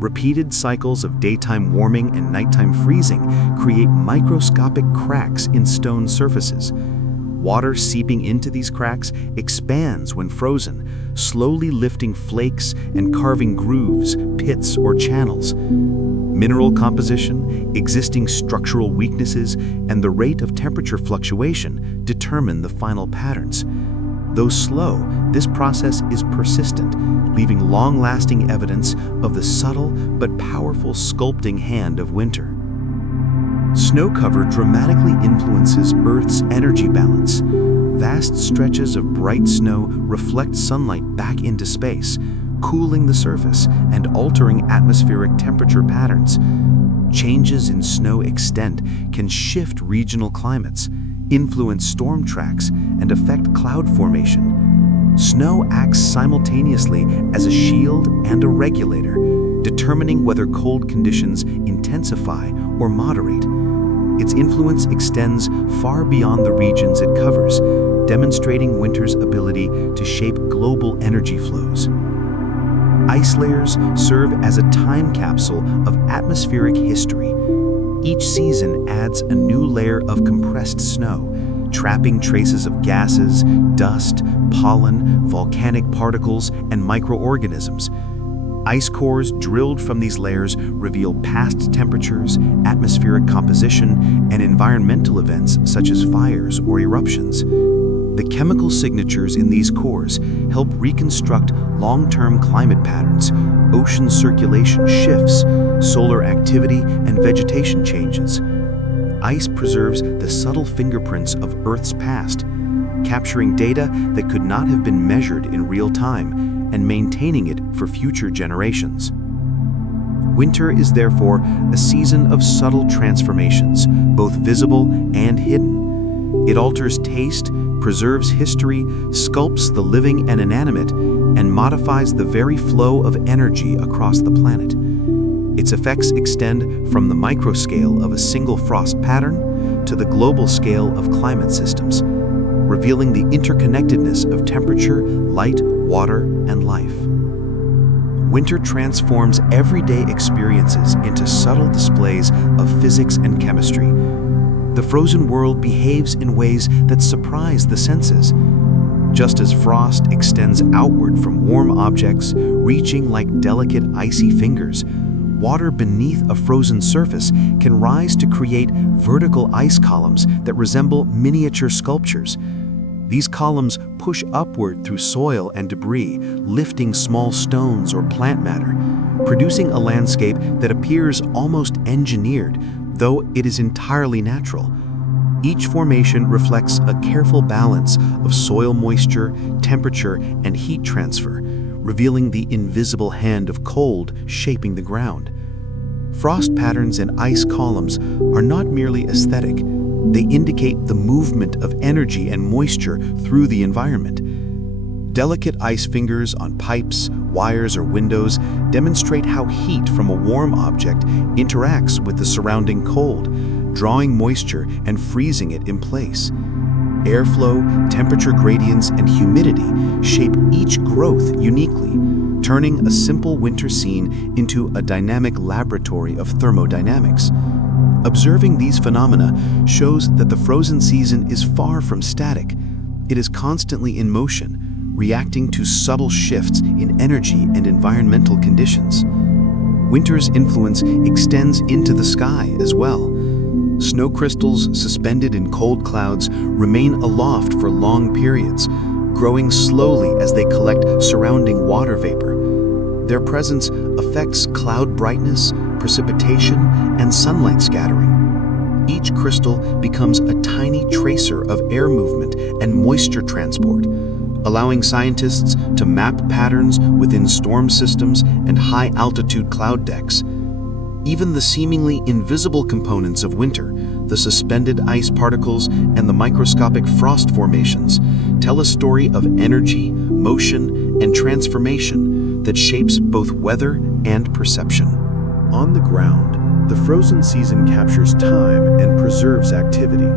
Repeated cycles of daytime warming and nighttime freezing create microscopic cracks in stone surfaces. Water seeping into these cracks expands when frozen, slowly lifting flakes and carving grooves, pits, or channels. Mineral composition, existing structural weaknesses, and the rate of temperature fluctuation determine the final patterns. Though slow, this process is persistent, leaving long-lasting evidence of the subtle but powerful sculpting hand of winter. Snow cover dramatically influences Earth's energy balance. Vast stretches of bright snow reflect sunlight back into space, cooling the surface and altering atmospheric temperature patterns. Changes in snow extent can shift regional climates, influence storm tracks, and affect cloud formation. Snow acts simultaneously as a shield and a regulator, determining whether cold conditions intensify or moderate. Its influence extends far beyond the regions it covers, demonstrating winter's ability to shape global energy flows. Ice layers serve as a time capsule of atmospheric history. Each season adds a new layer of compressed snow, trapping traces of gases, dust, pollen, volcanic particles, and microorganisms. Ice cores drilled from these layers reveal past temperatures, atmospheric composition, and environmental events such as fires or eruptions. The chemical signatures in these cores help reconstruct long-term climate patterns, ocean circulation shifts, solar activity, and vegetation changes. Ice preserves the subtle fingerprints of Earth's past, capturing data that could not have been measured in real time and maintaining it for future generations. Winter is therefore a season of subtle transformations, both visible and hidden. It alters taste, preserves history, sculpts the living and inanimate, and modifies the very flow of energy across the planet. Its effects extend from the microscale of a single frost pattern to the global scale of climate systems, revealing the interconnectedness of temperature, light, water, and life. Winter transforms everyday experiences into subtle displays of physics and chemistry. The frozen world behaves in ways that surprise the senses. Just as frost extends outward from warm objects, reaching like delicate icy fingers, water beneath a frozen surface can rise to create vertical ice columns that resemble miniature sculptures. These columns push upward through soil and debris, lifting small stones or plant matter, producing a landscape that appears almost engineered, though it is entirely natural. Each formation reflects a careful balance of soil moisture, temperature, and heat transfer, revealing the invisible hand of cold shaping the ground. Frost patterns and ice columns are not merely aesthetic. They indicate the movement of energy and moisture through the environment. Delicate ice fingers on pipes, wires, or windows demonstrate how heat from a warm object interacts with the surrounding cold, drawing moisture and freezing it in place. Airflow, temperature gradients, and humidity shape each growth uniquely, turning a simple winter scene into a dynamic laboratory of thermodynamics. Observing these phenomena shows that the frozen season is far from static. It is constantly in motion, reacting to subtle shifts in energy and environmental conditions. Winter's influence extends into the sky as well. Snow crystals suspended in cold clouds remain aloft for long periods, growing slowly as they collect surrounding water vapor. Their presence affects cloud brightness, precipitation, and sunlight scattering. Each crystal becomes a tiny tracer of air movement and moisture transport, allowing scientists to map patterns within storm systems and high-altitude cloud decks. Even the seemingly invisible components of winter, the suspended ice particles and the microscopic frost formations, tell a story of energy, motion, and transformation that shapes both weather and perception. On the ground, the frozen season captures time and preserves activity.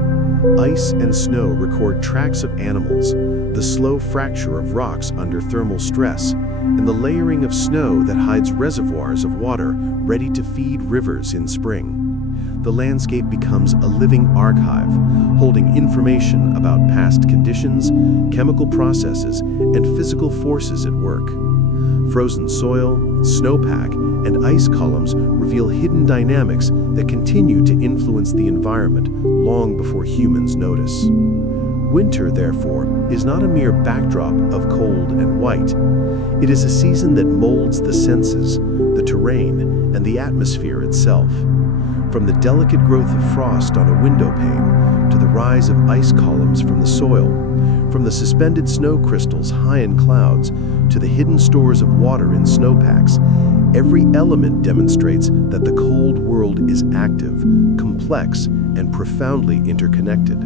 Ice and snow record tracks of animals, the slow fracture of rocks under thermal stress, and the layering of snow that hides reservoirs of water ready to feed rivers in spring. The landscape becomes a living archive, holding information about past conditions, chemical processes, and physical forces at work. Frozen soil, snowpack, and ice columns reveal hidden dynamics that continue to influence the environment long before humans notice. Winter, therefore, is not a mere backdrop of cold and white. It is a season that molds the senses, the terrain, and the atmosphere itself. From the delicate growth of frost on a window pane to the rise of ice columns from the soil, from the suspended snow crystals high in clouds to the hidden stores of water in snowpacks, every element demonstrates that the cold world is active, complex, and profoundly interconnected.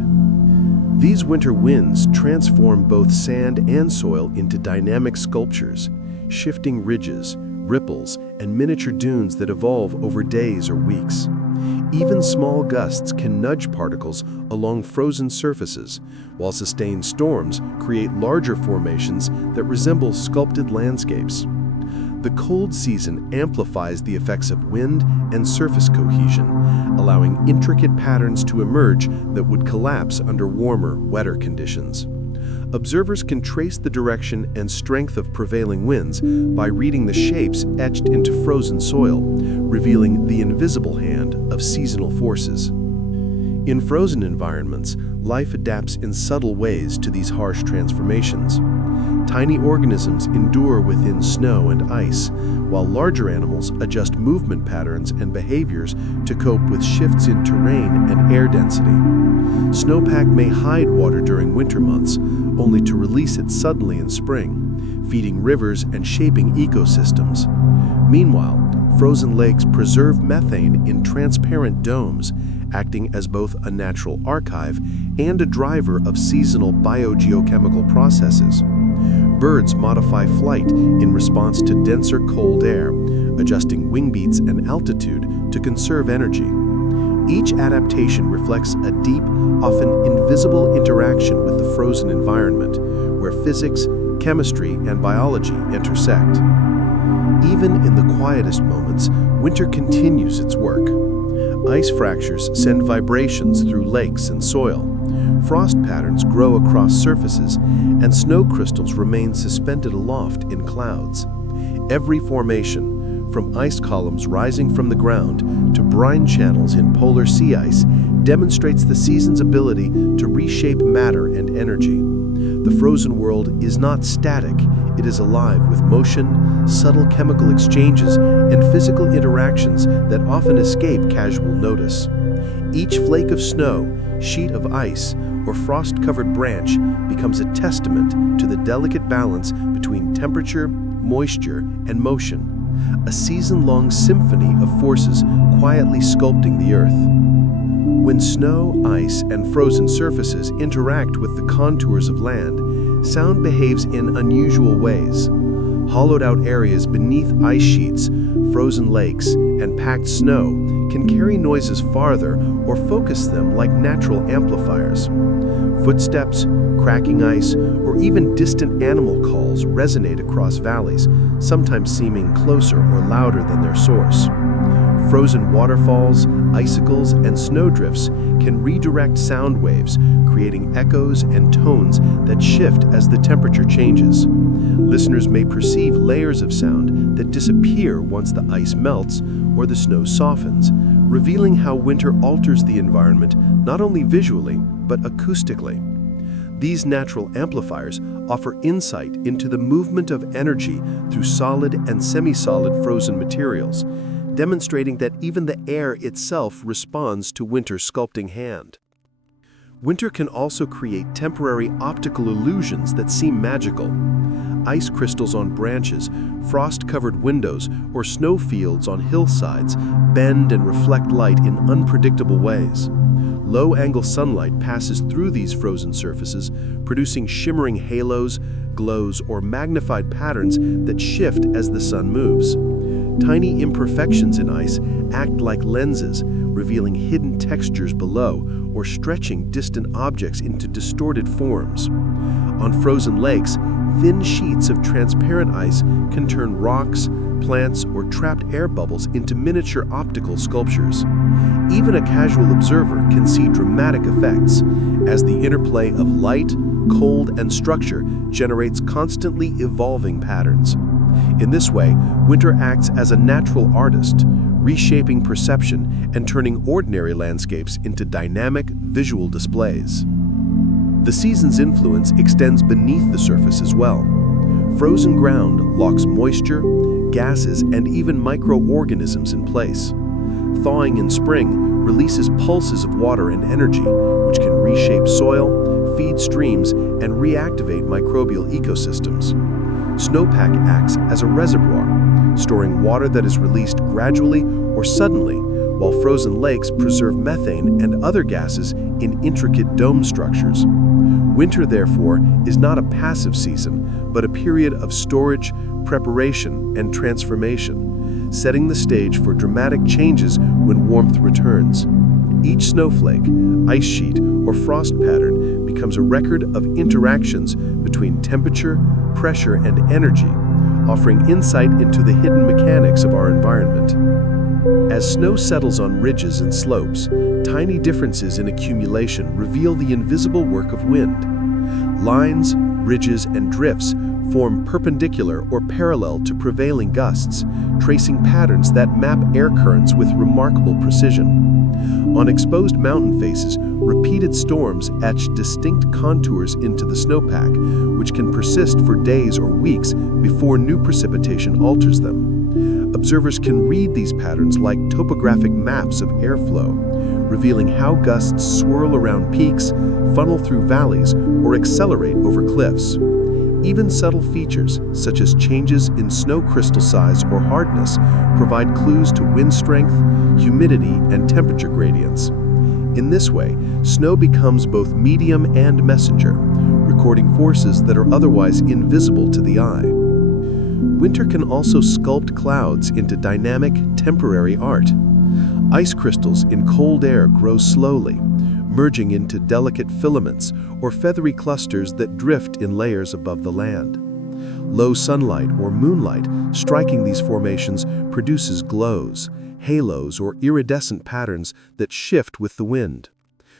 These winter winds transform both sand and soil into dynamic sculptures, shifting ridges, ripples, and miniature dunes that evolve over days or weeks. Even small gusts can nudge particles along frozen surfaces, while sustained storms create larger formations that resemble sculpted landscapes. The cold season amplifies the effects of wind and surface cohesion, allowing intricate patterns to emerge that would collapse under warmer, wetter conditions. Observers can trace the direction and strength of prevailing winds by reading the shapes etched into frozen soil, revealing the invisible hand of seasonal forces. In frozen environments, life adapts in subtle ways to these harsh transformations. Tiny organisms endure within snow and ice, while larger animals adjust movement patterns and behaviors to cope with shifts in terrain and air density. Snowpack may hide water during winter months, only to release it suddenly in spring, feeding rivers and shaping ecosystems. Meanwhile, frozen lakes preserve methane in transparent domes, acting as both a natural archive and a driver of seasonal biogeochemical processes. Birds modify flight in response to denser cold air, adjusting wing beats and altitude to conserve energy. Each adaptation reflects a deep, often invisible interaction with the frozen environment, where physics, chemistry, and biology intersect. Even in the quietest moments, winter continues its work. Ice fractures send vibrations through lakes and soil. Frost patterns grow across surfaces, and snow crystals remain suspended aloft in clouds. Every formation, from ice columns rising from the ground to brine channels in polar sea ice, demonstrates the season's ability to reshape matter and energy. The frozen world is not static, it is alive with motion, subtle chemical exchanges, and physical interactions that often escape casual notice. Each flake of snow, sheet of ice, or frost-covered branch becomes a testament to the delicate balance between temperature, moisture, and motion, a season-long symphony of forces quietly sculpting the earth. When snow, ice, and frozen surfaces interact with the contours of land, sound behaves in unusual ways. Hollowed-out areas beneath ice sheets, frozen lakes, and packed snow can carry noises farther or focus them like natural amplifiers. Footsteps, cracking ice, or even distant animal calls resonate across valleys, sometimes seeming closer or louder than their source. Frozen waterfalls, icicles, and snowdrifts can redirect sound waves, creating echoes and tones that shift as the temperature changes. Listeners may perceive layers of sound that disappear once the ice melts or the snow softens, revealing how winter alters the environment not only visually, but acoustically. These natural amplifiers offer insight into the movement of energy through solid and semi-solid frozen materials, demonstrating that even the air itself responds to winter's sculpting hand. Winter can also create temporary optical illusions that seem magical. Ice crystals on branches, frost-covered windows, or snow fields on hillsides bend and reflect light in unpredictable ways. Low-angle sunlight passes through these frozen surfaces, producing shimmering halos, glows, or magnified patterns that shift as the sun moves. Tiny imperfections in ice act like lenses, revealing hidden textures below or stretching distant objects into distorted forms. On frozen lakes, thin sheets of transparent ice can turn rocks, plants, or trapped air bubbles into miniature optical sculptures. Even a casual observer can see dramatic effects, as the interplay of light, cold, and structure generates constantly evolving patterns. In this way, winter acts as a natural artist, reshaping perception and turning ordinary landscapes into dynamic, visual displays. The season's influence extends beneath the surface as well. Frozen ground locks moisture, gases, and even microorganisms in place. Thawing in spring releases pulses of water and energy, which can reshape soil, feed streams, and reactivate microbial ecosystems. Snowpack acts as a reservoir, storing water that is released gradually or suddenly, while frozen lakes preserve methane and other gases in intricate dome structures. Winter, therefore, is not a passive season, but a period of storage, preparation, and transformation, setting the stage for dramatic changes when warmth returns. Each snowflake, ice sheet, or frost pattern becomes a record of interactions between temperature, pressure, and energy, offering insight into the hidden mechanics of our environment. As snow settles on ridges and slopes, tiny differences in accumulation reveal the invisible work of wind. Lines, ridges, and drifts form perpendicular or parallel to prevailing gusts, tracing patterns that map air currents with remarkable precision. On exposed mountain faces, repeated storms etch distinct contours into the snowpack, which can persist for days or weeks before new precipitation alters them. Observers can read these patterns like topographic maps of airflow, revealing how gusts swirl around peaks, funnel through valleys, or accelerate over cliffs. Even subtle features, such as changes in snow crystal size or hardness, provide clues to wind strength, humidity, and temperature gradients. In this way, snow becomes both medium and messenger, recording forces that are otherwise invisible to the eye. Winter can also sculpt clouds into dynamic, temporary art. Ice crystals in cold air grow slowly, merging into delicate filaments or feathery clusters that drift in layers above the land. Low sunlight or moonlight striking these formations produces glows, halos, or iridescent patterns that shift with the wind.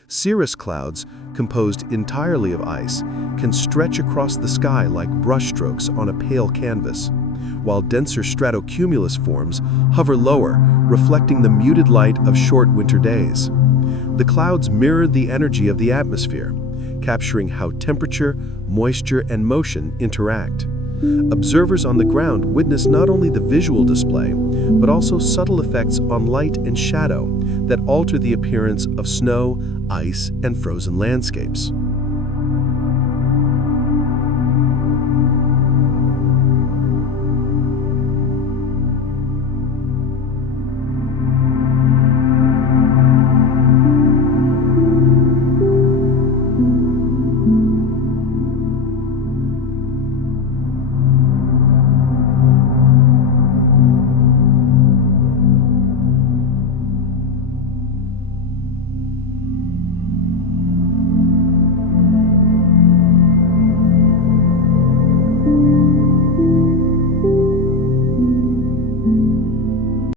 Cirrus clouds, composed entirely of ice, can stretch across the sky like brushstrokes on a pale canvas, while denser stratocumulus forms hover lower, reflecting the muted light of short winter days. The clouds mirror the energy of the atmosphere, capturing how temperature, moisture, and motion interact. Observers on the ground witness not only the visual display, but also subtle effects on light and shadow that alter the appearance of snow, ice, and frozen landscapes.